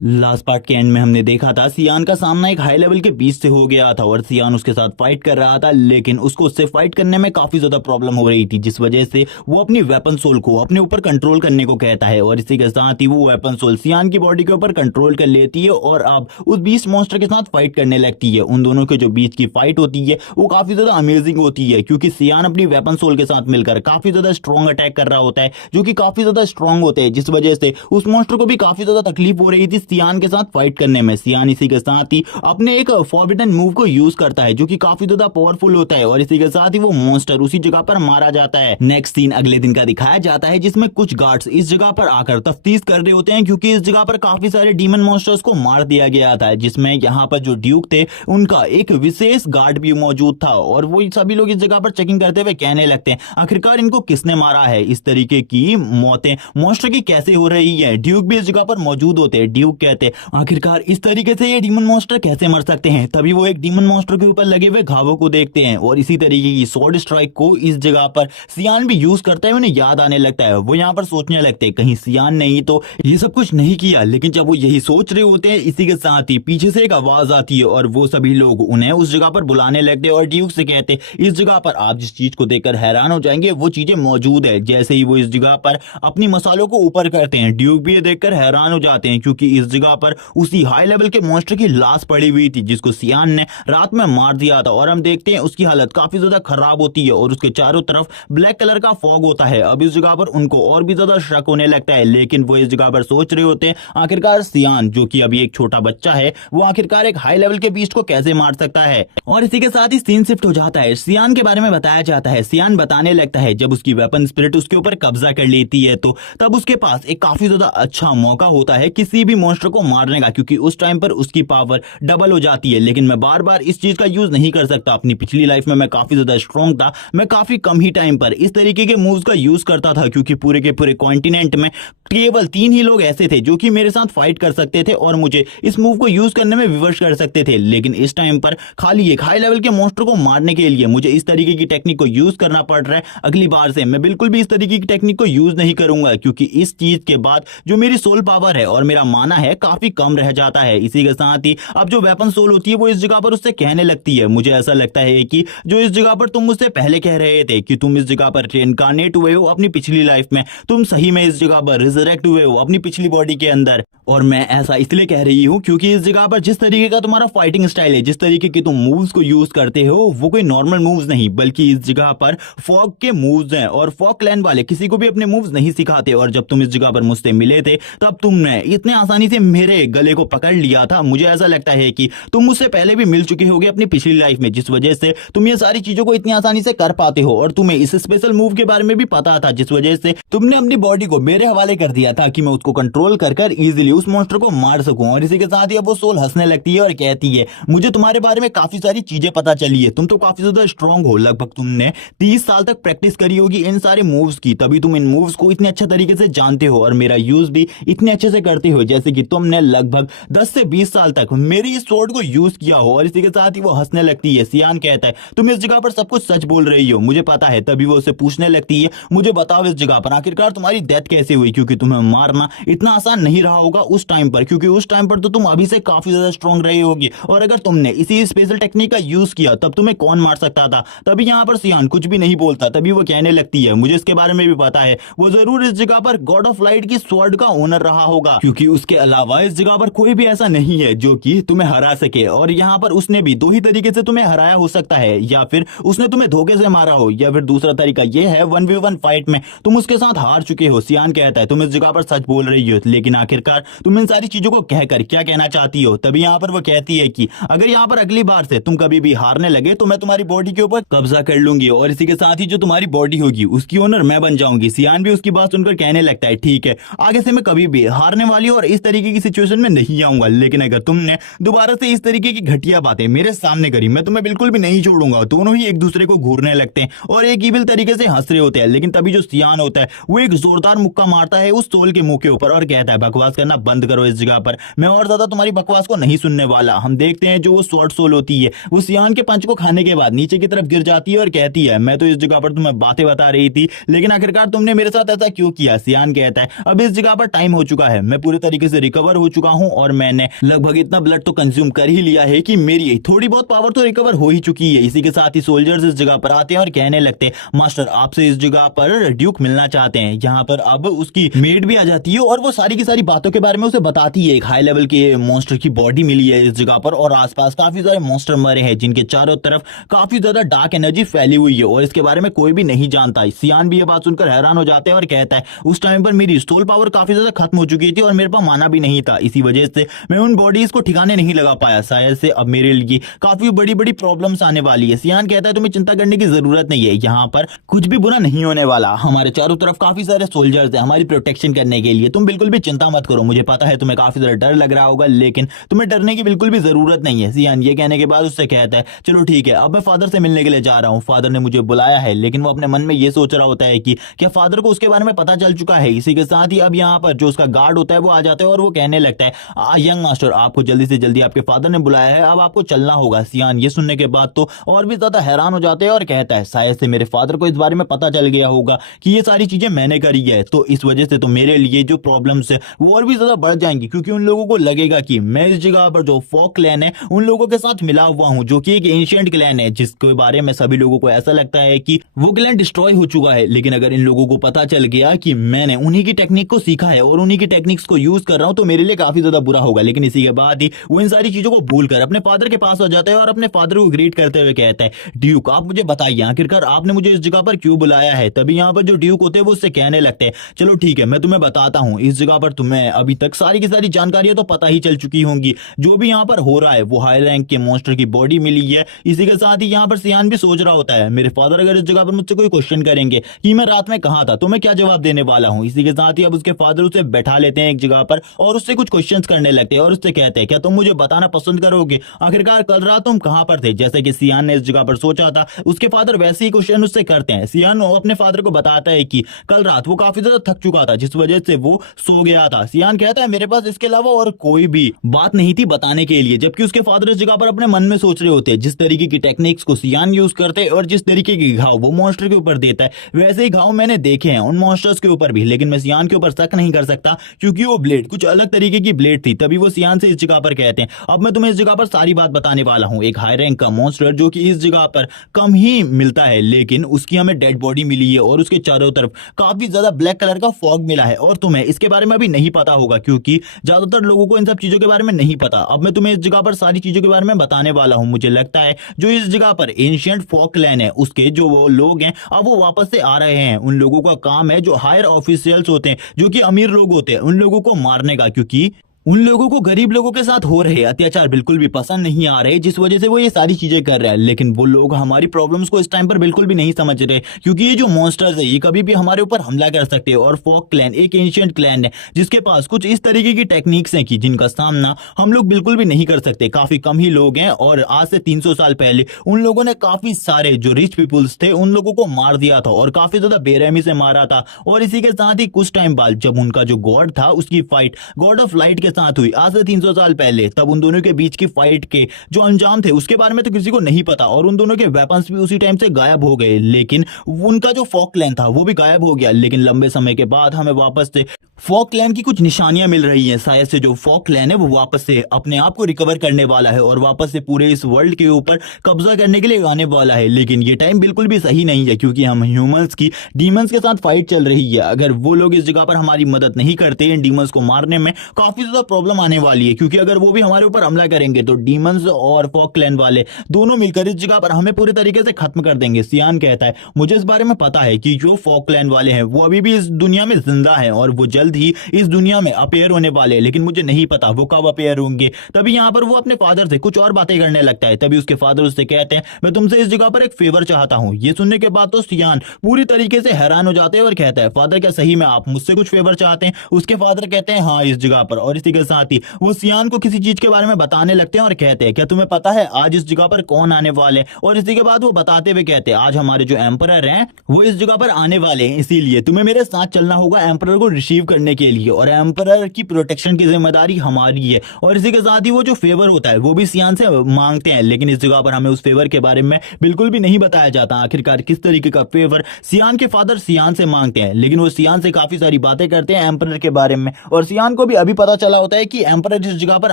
Last part के and में हमने देखा था सियान का सामना एक हाई लेवल के बीच से हो गया था और सियान उसके साथ फाइट कर रहा था, लेकिन उसको उससे फाइट करने में काफी ज्यादा प्रॉब्लम हो रही थी, जिस वजह से वो अपनी वेपन सोल को अपने ऊपर कंट्रोल करने को कहता है और इसी के साथ ही वो वेपन सोल सियान की बॉडी के ऊपर कंट्रोल कर लेती है और अब उस बीस्ट मॉन्स्टर के साथ फाइट करने लगती है। उन दोनों के जो बीच की फाइट होती है वो काफी ज्यादा अमेजिंग होती है, क्योंकि सियान अपनी वेपन सोल के साथ मिलकर काफी ज्यादा स्ट्रॉन्ग अटैक कर रहा होता है, जो कि काफी ज्यादा स्ट्रॉन्ग होते हैं, जिस वजह से उस मॉन्स्टर को भी काफी ज्यादा तकलीफ हो रही थी सियान के साथ फाइट करने में। सियान इसी के साथ ही अपने एक फॉरबिडन मूव को यूज करता है, जो कि काफी ज्यादा पावरफुल होता है और इसी के साथ ही वो मॉन्स्टर उसी जगह पर मारा जाता है। नेक्स्ट सीन अगले दिन का दिखाया जाता है, जिसमें कुछ गार्ड्स इस जगह पर आकर तफ्तीश कर रहे होते हैं, क्योंकि इस जगह पर काफी सारे डीमन मॉन्स्टर्स को मार दिया गया था, जिसमें यहाँ पर जो ड्यूक थे उनका एक विशेष गार्ड भी मौजूद था और वो सभी लोग इस जगह पर चेकिंग करते हुए कहने लगते हैं आखिरकार इनको किसने मारा है, इस तरीके की मौतें मॉन्स्टर की कैसे हो रही है। ड्यूक भी इस जगह पर मौजूद होते हैं। ड्यूक कहते हैं आखिरकार इस तरीके से ये डीमन मॉन्स्टर कैसे मर सकते हैं। तभी वो एक डीमन मॉन्स्टर के ऊपर लगे हुए घावों को देखते हैं और इसी तरीके की स्वॉर्ड स्ट्राइक को इस जगह पर सियान भी यूज करता है। उन्हें याद आने लगता है, वो यहाँ पर सोचने लगते हैं कहीं सियान ने ही तो ये सब कुछ नहीं किया। लेकिन जब वो यही सोच रहे होते हैं, इसी के साथ ही पीछे से एक आवाज आती है और वो सभी लोग उन्हें उस जगह पर बुलाने लगते हैं और ड्यूक से कहते हैं इस जगह पर आप जिस चीज को देखकर हैरान हो जाएंगे वो चीजें मौजूद है। जैसे ही वो इस जगह पर अपनी मसालों को ऊपर करते हैं, ड्यूक भी ये देखकर हैरान हो जाते हैं, क्योंकि इस जगह पर उसी हाई लेवल के मॉन्स्टर की लाश पड़ी हुई थी जिसको सियान ने रात में मार दिया था। और हम देखते हैं उसकी हालत काफी ज्यादा खराब होती है और उसके चारों तरफ ब्लैक कलर का फॉग होता है। अब इस जगह पर उनको और भी ज्यादा शक होने लगता है, लेकिन वो इस जगह पर सोच रहे होते हैं आखिरकार सियान जो कि अभी एक छोटा बच्चा है, वो आखिरकार एक हाई लेवल के बीस्ट को कैसे मार सकता है। और इसी के साथ ही सीन शिफ्ट हो जाता है, सियान के बारे में बताया जाता है। सियान बताने लगता है जब उसकी वेपन स्पिरिट उसके ऊपर कब्जा कर लेती है तो तब उसके पास एक काफी ज्यादा अच्छा मौका होता है किसी भी मॉन्स्टर को मारने का, क्योंकि उस टाइम पर उसकी पावर डबल हो जाती है। लेकिन मैं बार बार इस चीज का यूज नहीं कर सकता। अपनी पिछली लाइफ में मैं काफी ज्यादा स्ट्रॉन्ग था, मैं काफी कम ही टाइम पर इस तरीके के मूव्स का यूज करता था, क्योंकि पूरे के पूरे कॉन्टिनेंट में केवल 3 ही लोग ऐसे थे जो कि मेरे साथ फाइट कर सकते थे और मुझे इस मूव को यूज करने में विवश कर सकते थे। लेकिन इस टाइम पर खाली एक हाई लेवल के मॉन्स्टर को मारने के लिए मुझे इस तरीके की टेक्निक को यूज करना पड़ रहा है। अगली बार से मैं बिल्कुल भी इस तरीके की टेक्निक को यूज नहीं करूंगा, क्योंकि इस चीज के बाद जो मेरी सोल पावर है और मेरा माना है काफी कम रह जाता है। इसी के साथ ही अब जो वेपन सोल होती है वो इस जगह पर उससे कहने लगती है मुझे ऐसा लगता है कि जो इस जगह पर तुम मुझसे पहले कह रहे थे कि तुम इस जगह पर रिइंकार्नेट हुए हो अपनी पिछली लाइफ में, तुम सही में इस जगह पर रिजरेक्ट हुए हो अपनी पिछली बॉडी के अंदर। और मैं ऐसा इसलिए कह रही हूँ क्योंकि इस जगह पर जिस तरीके का तुम्हारा फाइटिंग स्टाइल है, जिस तरीके के तुम मूव्स को यूज करते हो, वो कोई नॉर्मल मूव्स नहीं बल्कि इस जगह पर फॉग के मूव्स हैं और फॉग क्लैन वाले किसी को भी अपने मूव्स नहीं सिखाते। और जब तुम इस जगह पर मुझसे मिले थे तब तुमने इतने आसानी से मेरे गले को पकड़ लिया था। मुझे ऐसा लगता है कि तुम मुझसे पहले भी मिल चुके होगे अपनी पिछली लाइफ में, जिस वजह से तुम ये सारी चीजों को इतनी आसानी से कर पाते हो। और तुम्हें इस स्पेशल मूव के बारे में भी पता था, जिस वजह से तुमने अपनी बॉडी को मेरे हवाले कर दिया ताकि मैं उसको कंट्रोल कर इजीली उस मॉन्स्टर को मार सकूं। और इसी के साथ ही अब वो सोल हंसने लगती है और कहती है मुझे तुम्हारे बारे में काफी सारी चीजें पता चली है, तुम तो काफी ज्यादा स्ट्रांग हो, लगभग तुमने 30 साल तक प्रैक्टिस करी होगी इन सारे मूव्स की, तभी तुम इन मूव्स को इतने अच्छे तरीके से जानते हो और मेरा यूज भी इतने अच्छे से करते हो, जैसे कि तुमने लगभग 10 से 20 साल तक मेरी इस स्वॉर्ड को यूज किया हो। और इसी के साथ ही वो हंसने लगती है। सियान कहता है तुम इस जगह पर सब कुछ सच बोल रही हो, मुझे पता है। तभी वो उसे पूछने लगती है मुझे बताओ इस जगह पर आखिरकार तुम्हारी डेथ कैसे हुई, क्योंकि तुम्हें मारना इतना आसान नहीं रहा होगा उस टाइम पर, क्योंकि उस टाइम पर तो तुम अभी से काफी ज्यादा स्ट्रांग रही होगी और अगर तुमने इसी स्पेशल टेक्निक का यूज किया तब तुम्हें कौन मार सकता था। तभी यहाँ पर सियान कुछ भी नहीं बोलता। तभी वो कहने लगती है मुझे इसके बारे में भी पता है, वो जरूर इस जगह पर गॉड ऑफ लाइट की स्वॉर्ड का ओनर रहा होगा, क्योंकि उसके अलावा इस जगह पर कोई भी ऐसा नहीं है जो कि तुम्हें हरा सके। और यहाँ पर उसने भी 2 ही तरीके से तुम्हें हराया हो सकता है, या फिर उसने तुम्हें धोखे से मारा हो, या फिर दूसरा तरीका यह है 1v1 फाइट में तुम उसके साथ हार चुके हो। सियान कहता है तुम इस जगह पर सच बोल रही हो, लेकिन आखिरकार तुम इन सारी चीजों को कहकर क्या कहना चाहती हो। तभी यहाँ पर वो कहती है कि अगर यहाँ पर अगली बार से तुम कभी भी हारने लगे तो मैं तुम्हारी बॉडी के ऊपर कब्जा कर लूंगी और इसी के साथ ही जो तुम्हारी बॉडी होगी उसकी ओनर मैं बन जाऊंगी। सियान भी उसकी बात सुनकर कहने लगता है ठीक है, आगे से मैं कभी भी हारने वाली और इस तरीके की सिचुएशन में नहीं आऊंगा, लेकिन अगर तुमने दोबारा से इस तरीके की घटिया बातें मेरे सामने करी मैं तुम्हें बिल्कुल भी नहीं छोड़ूंगा। दोनों ही एक दूसरे को घूरने लगते हैं और एक इविल तरीके से हंस रहे होते हैं। लेकिन तभी जो सियान होता है वो एक जोरदार मुक्का मारता है उस सोल के मुंह के ऊपर और कहता है बकवास करना बंद करो इस जगह पर, मैं और ज्यादा तुम्हारी बकवास को नहीं सुनने वाला। हम देखते हैं जो वो स्वॉर्ड सोल होती है वो सियान के पंच को खाने के बाद नीचे की तरफ गिर जाती है और कहती है मैं तो इस जगह पर तुम्हें बातें बता रही थी, लेकिन आखिरकार तुमने मेरे साथ ऐसा क्यों किया। सियान कहता है अब इस जगह पर टाइम हो चुका है, मैं पूरे तरीके से रिकवर हो चुका हूँ और मैंने लगभग इतना ब्लड तो कंज्यूम कर ही लिया है कि मेरी थोड़ी बहुत पावर तो रिकवर हो ही चुकी है। इसी के साथ ही सोल्जर्स इस जगह पर आते हैं और कहने लगते हैं मास्टर आपसे इस जगह पर ड्यूक मिलना चाहते हैं। यहाँ पर अब उसकी मेड भी आ जाती है और वो सारी की सारी बातों के बारे में उसे बताती है। एक हाई लेवल के मॉन्स्टर की बॉडी मिली है इस जगह पर और आसपास काफी सारे मॉन्स्टर मरे हैं जिनके चारों तरफ काफी ज्यादा डार्क एनर्जी फैली हुई है और इसके बारे में कोई भी नहीं जानता। सियान भी ये बात सुनकर हैरान हो जाते हैं और कहता है उस टाइम पर मेरी स्टोल पावर काफी ज्यादा खत्म हो चुकी थी और मेरे पास माना भी नहीं था, इसी वजह से मैं उन बॉडीज को ठिकाने नहीं लगा पाया। शायद से अब मेरे लिए काफी बड़ी बड़ी प्रॉब्लम्स आने वाली है। सियान कहता है तुम्हें चिंता करने की जरूरत नहीं है, यहाँ पर कुछ भी बुरा नहीं होने वाला। हमारे चारों तरफ काफी सारे सोल्जर्स हैं हमारी प्रोटेक्शन करने के लिए, तुम बिल्कुल भी चिंता मत करो। मुझे पता है तुम्हें काफी ज्यादा डर लग रहा होगा लेकिन तुम्हें डरने की बिल्कुल भी जरूरत नहीं है। सियान ये कहने के बाद उससे कहता है चलो ठीक है अब मैं फादर से मिलने के लिए जा रहा हूँ, फादर ने मुझे बुलाया है। लेकिन वो अपने मन में ये सोच रहा होता है कि क्या फादर को उसके बारे में पता चल चुका है। इसी के साथ ही अब यहाँ पर जो उसका गार्ड होता है वो आ जाता है और वो कहने लगता है यंग मास्टर आपको जल्दी से जल्दी आपके फादर ने बुलाया है, अब आपको चलना होगा। सियान ये सुनने के बाद तो और भी ज्यादा हैरान हो जाते हैं और कहता है शायद से मेरे फादर को इस बारे में पता चल गया होगा कि ये सारी चीजें मैंने करी है, तो इस वजह से तो मेरे लिए जो प्रॉब्लम्स है वो और भी ज्यादा बढ़ जाएंगी क्योंकि उन लोगों को लगेगा कि मैं इस जगह पर जो फॉक क्लैन है उन लोगों के साथ मिला हुआ हूं जो कि एक एंशिएंट क्लैन है जिसके बारे में सभी लोगों को ऐसा लगता है कि वो क्लैन डिस्ट्रॉय हो चुका है। लेकिन अगर इन लोगों को पता चल गया कि मैंने उन्हीं की टेक्निक को सीखा है और उन्हीं की टेक्निक्स को यूज कर रहा हूं तो मेरे लिए काफी ज्यादा बुरा होगा। लेकिन इसी के बाद ही वो इन सारी चीजों को भूलकर अपने फादर के पास आ जाता है और अपने फादर को ग्रीट करते हुए कहता है ड्यूक आप मुझे बताइए आखिरकार आपने मुझे इस जगह पर क्यों बुलाया है। तभी यहाँ पर जो ड्यूक होते हैं वो उससे कहने लगते हैं चलो ठीक है मैं तुम्हें बताता हूँ, इस जगह पर तुम्हें अभी तक सारी की सारी जानकारियां तो पता ही चल चुकी होंगी। जो भी यहाँ पर हो रहा है वो हाई रैंक के मॉन्स्टर की बॉडी मिली है। इसी के साथ ही यहाँ पर सियान भी सोच रहा होता है मेरे फादर अगर इस जगह पर मुझसे कोई क्वेश्चन करेंगे कि मैं रात में कहाँ था तो मैं क्या जवाब देने वाला हूँ। इसी के साथ ही अब उसके फादर उसे बैठा लेते हैं एक जगह पर और उससे कुछ क्वेश्चंस करने लगते हैं और उससे कहते हैं क्या तुम मुझे बताना पसंद करोगे आखिरकार कल रात तुम कहाँ पर थे। जैसे कि सियान ने इस जगह पर सोचा था उसके फादर वैसे ही क्वेश्चन उससे करते हैं। सियान अपने फादर को बताता है कि कल रात वो काफी ज्यादा थक चुका था जिस वजह से वो सो गया था। सियान कहता है मेरे पास इसके अलावा और कोई भी बात नहीं थी बताने के लिए, जबकि उसके फादर इस जगह पर अपने मन में सोच रहे होते हैं जिस तरीके की टेक्निक्स को सियान यूज करते हैं और जिस तरीके के घाव वो मॉन्स्टर के ऊपर देता है वैसे ही घाव मैंने देखे हैं उन मॉन्स्टर्स के ऊपर भी। लेकिन मैं सियान के ऊपर शक नहीं कर सकता क्योंकि वो ब्लेड कुछ अलग तरीके की ब्लेड थी। तभी वो सियान से इस जगह पर कहते हैं अब मैं तुम्हें इस जगह पर सारी बात बताने वाला हूं। एक हाई रैंक का मॉन्स्टर जो कि इस जगह पर कम ही मिलता है लेकिन उसकी हमें डेड बॉडी मिली है और उसके चारों तरफ काफी ज्यादा ब्लैक कलर का फॉग मिला है और तुम्हें इसके बारे में अभी नहीं पता होगा क्योंकि ज्यादातर लोगों को इन सब चीजों के बारे में नहीं पता। अब मैं तुम्हें इस जगह पर सारी चीजों के बारे में बताने वाला हूं। मुझे लगता है जो इस जगह पर एंशिएंट फॉक क्लैन है उसके जो वो लोग हैं अब वो वापस से आ रहे हैं। उन लोगों का काम है जो हायर ऑफिशियल्स होते हैं जो कि अमीर लोग होते हैं उन लोगों को मारने का, क्योंकि उन लोगों को गरीब लोगों के साथ हो रहे अत्याचार बिल्कुल भी पसंद नहीं आ रहे जिस वजह से वो ये सारी चीजें कर रहे हैं। लेकिन वो लोग हमारी प्रॉब्लम्स को इस टाइम पर बिल्कुल भी नहीं समझ रहे क्योंकि ये जो मॉन्स्टर्स है ये कभी भी हमारे ऊपर हमला कर सकते हैं और फॉक क्लैन एक एंशिएंट क्लैन है जिसके पास कुछ इस तरीके की टेक्निक्स हैं कि जिनका सामना हम लोग बिल्कुल भी नहीं कर सकते। काफी कम ही लोग हैं और आज से 300 साल पहले उन लोगों ने काफी सारे जो रिच पीपुल्स थे उन लोगों को मार दिया था और काफी ज्यादा बेरहमी से मारा था। और इसी के साथ ही कुछ टाइम बाद जब उनका जो गॉड था उसकी फाइट गॉड ऑफ लाइट के साथ हुई आज से 300 साल पहले, तब उन दोनों के बीच की फाइट के जो अंजाम थे उसके बारे में तो किसी को नहीं पता और उन दोनों के वेपन्स भी उसी टाइम से गायब हो गए। लेकिन उनका जो फॉक क्लैन था वो भी गायब हो गया। लेकिन लंबे समय के बाद हमें वापस से फॉक क्लैन की कुछ निशानियां मिल रही हैं। शायद से जो फॉक क्लैन है वो वापस से अपने आप को रिकवर करने वाला है और वापस से पूरे इस वर्ल्ड के ऊपर कब्जा करने के लिए आने वाला है। लेकिन ये टाइम बिल्कुल भी सही नहीं है क्योंकि हम ह्यूमंस की डीमंस के साथ फाइट चल रही है। अगर वो लोग इस जगह पर हमारी मदद नहीं करते इन डीमंस को मारने में काफी ज्यादा प्रॉब्लम आने वाली है क्योंकि अगर वो भी हमारे ऊपर हमला करेंगे तो डीमंस और फॉक क्लैन वाले दोनों मिलकर इस जगह पर हमें पूरी तरीके से खत्म कर देंगे। सियान कहता है मुझे इस बारे में पता है कि जो फॉक क्लैन वाले हैं वो अभी भी इस दुनिया में जिंदा है और वो जल्द ही इस दुनिया में अपेयर होने वाले हैं, लेकिन मुझे नहीं पता वो कब अपेयर होंगे। तभी यहाँ पर वो अपने फादर से कुछ और बातें करने लगता है। तभी उसके फादर उससे कहते हैं मैं तुमसे इस जगह पर एक फेवर चाहता हूँ। ये सुनने के बाद तो सियान पूरी तरीके से हैरान हो जाते हैं और कहता है फादर क्या सही में आप मुझसे कुछ फेवर चाहते हैं? उसके फादर कहते हैं हाँ इस जगह पर। और इसी के साथ ही वो सियान को किसी चीज के बारे में बताने लगते हैं और कहते हैं क्या तुम्हें पता है आज इस जगह पर कौन आने वाले? और इसी के बाद वो बताते हुए कहते हैं आज हमारे जो एम्परर हैं वो इस जगह पर आने वाले हैं, इसीलिए तुम्हें मेरे साथ चलना होगा एम्परर को रिसीव करने के लिए और एम्परर की प्रोटेक्शन की जिम्मेदारी हमारी है। और इसी के साथ ही वो जो फेवर होता है वो भी सियान से मांगते हैं, लेकिन इस जगह पर हमें उस फेवर के बारे में बिल्कुल भी नहीं बताया जाता आखिरकार किस तरीके का फेवर सियान के फादर सियान से मांगते हैं। लेकिन वो सियान से काफी सारी बातें करते हैं एम्परर के बारे में और सियान को भी अभी पता चला होता है कि एम्परर इस जगह पर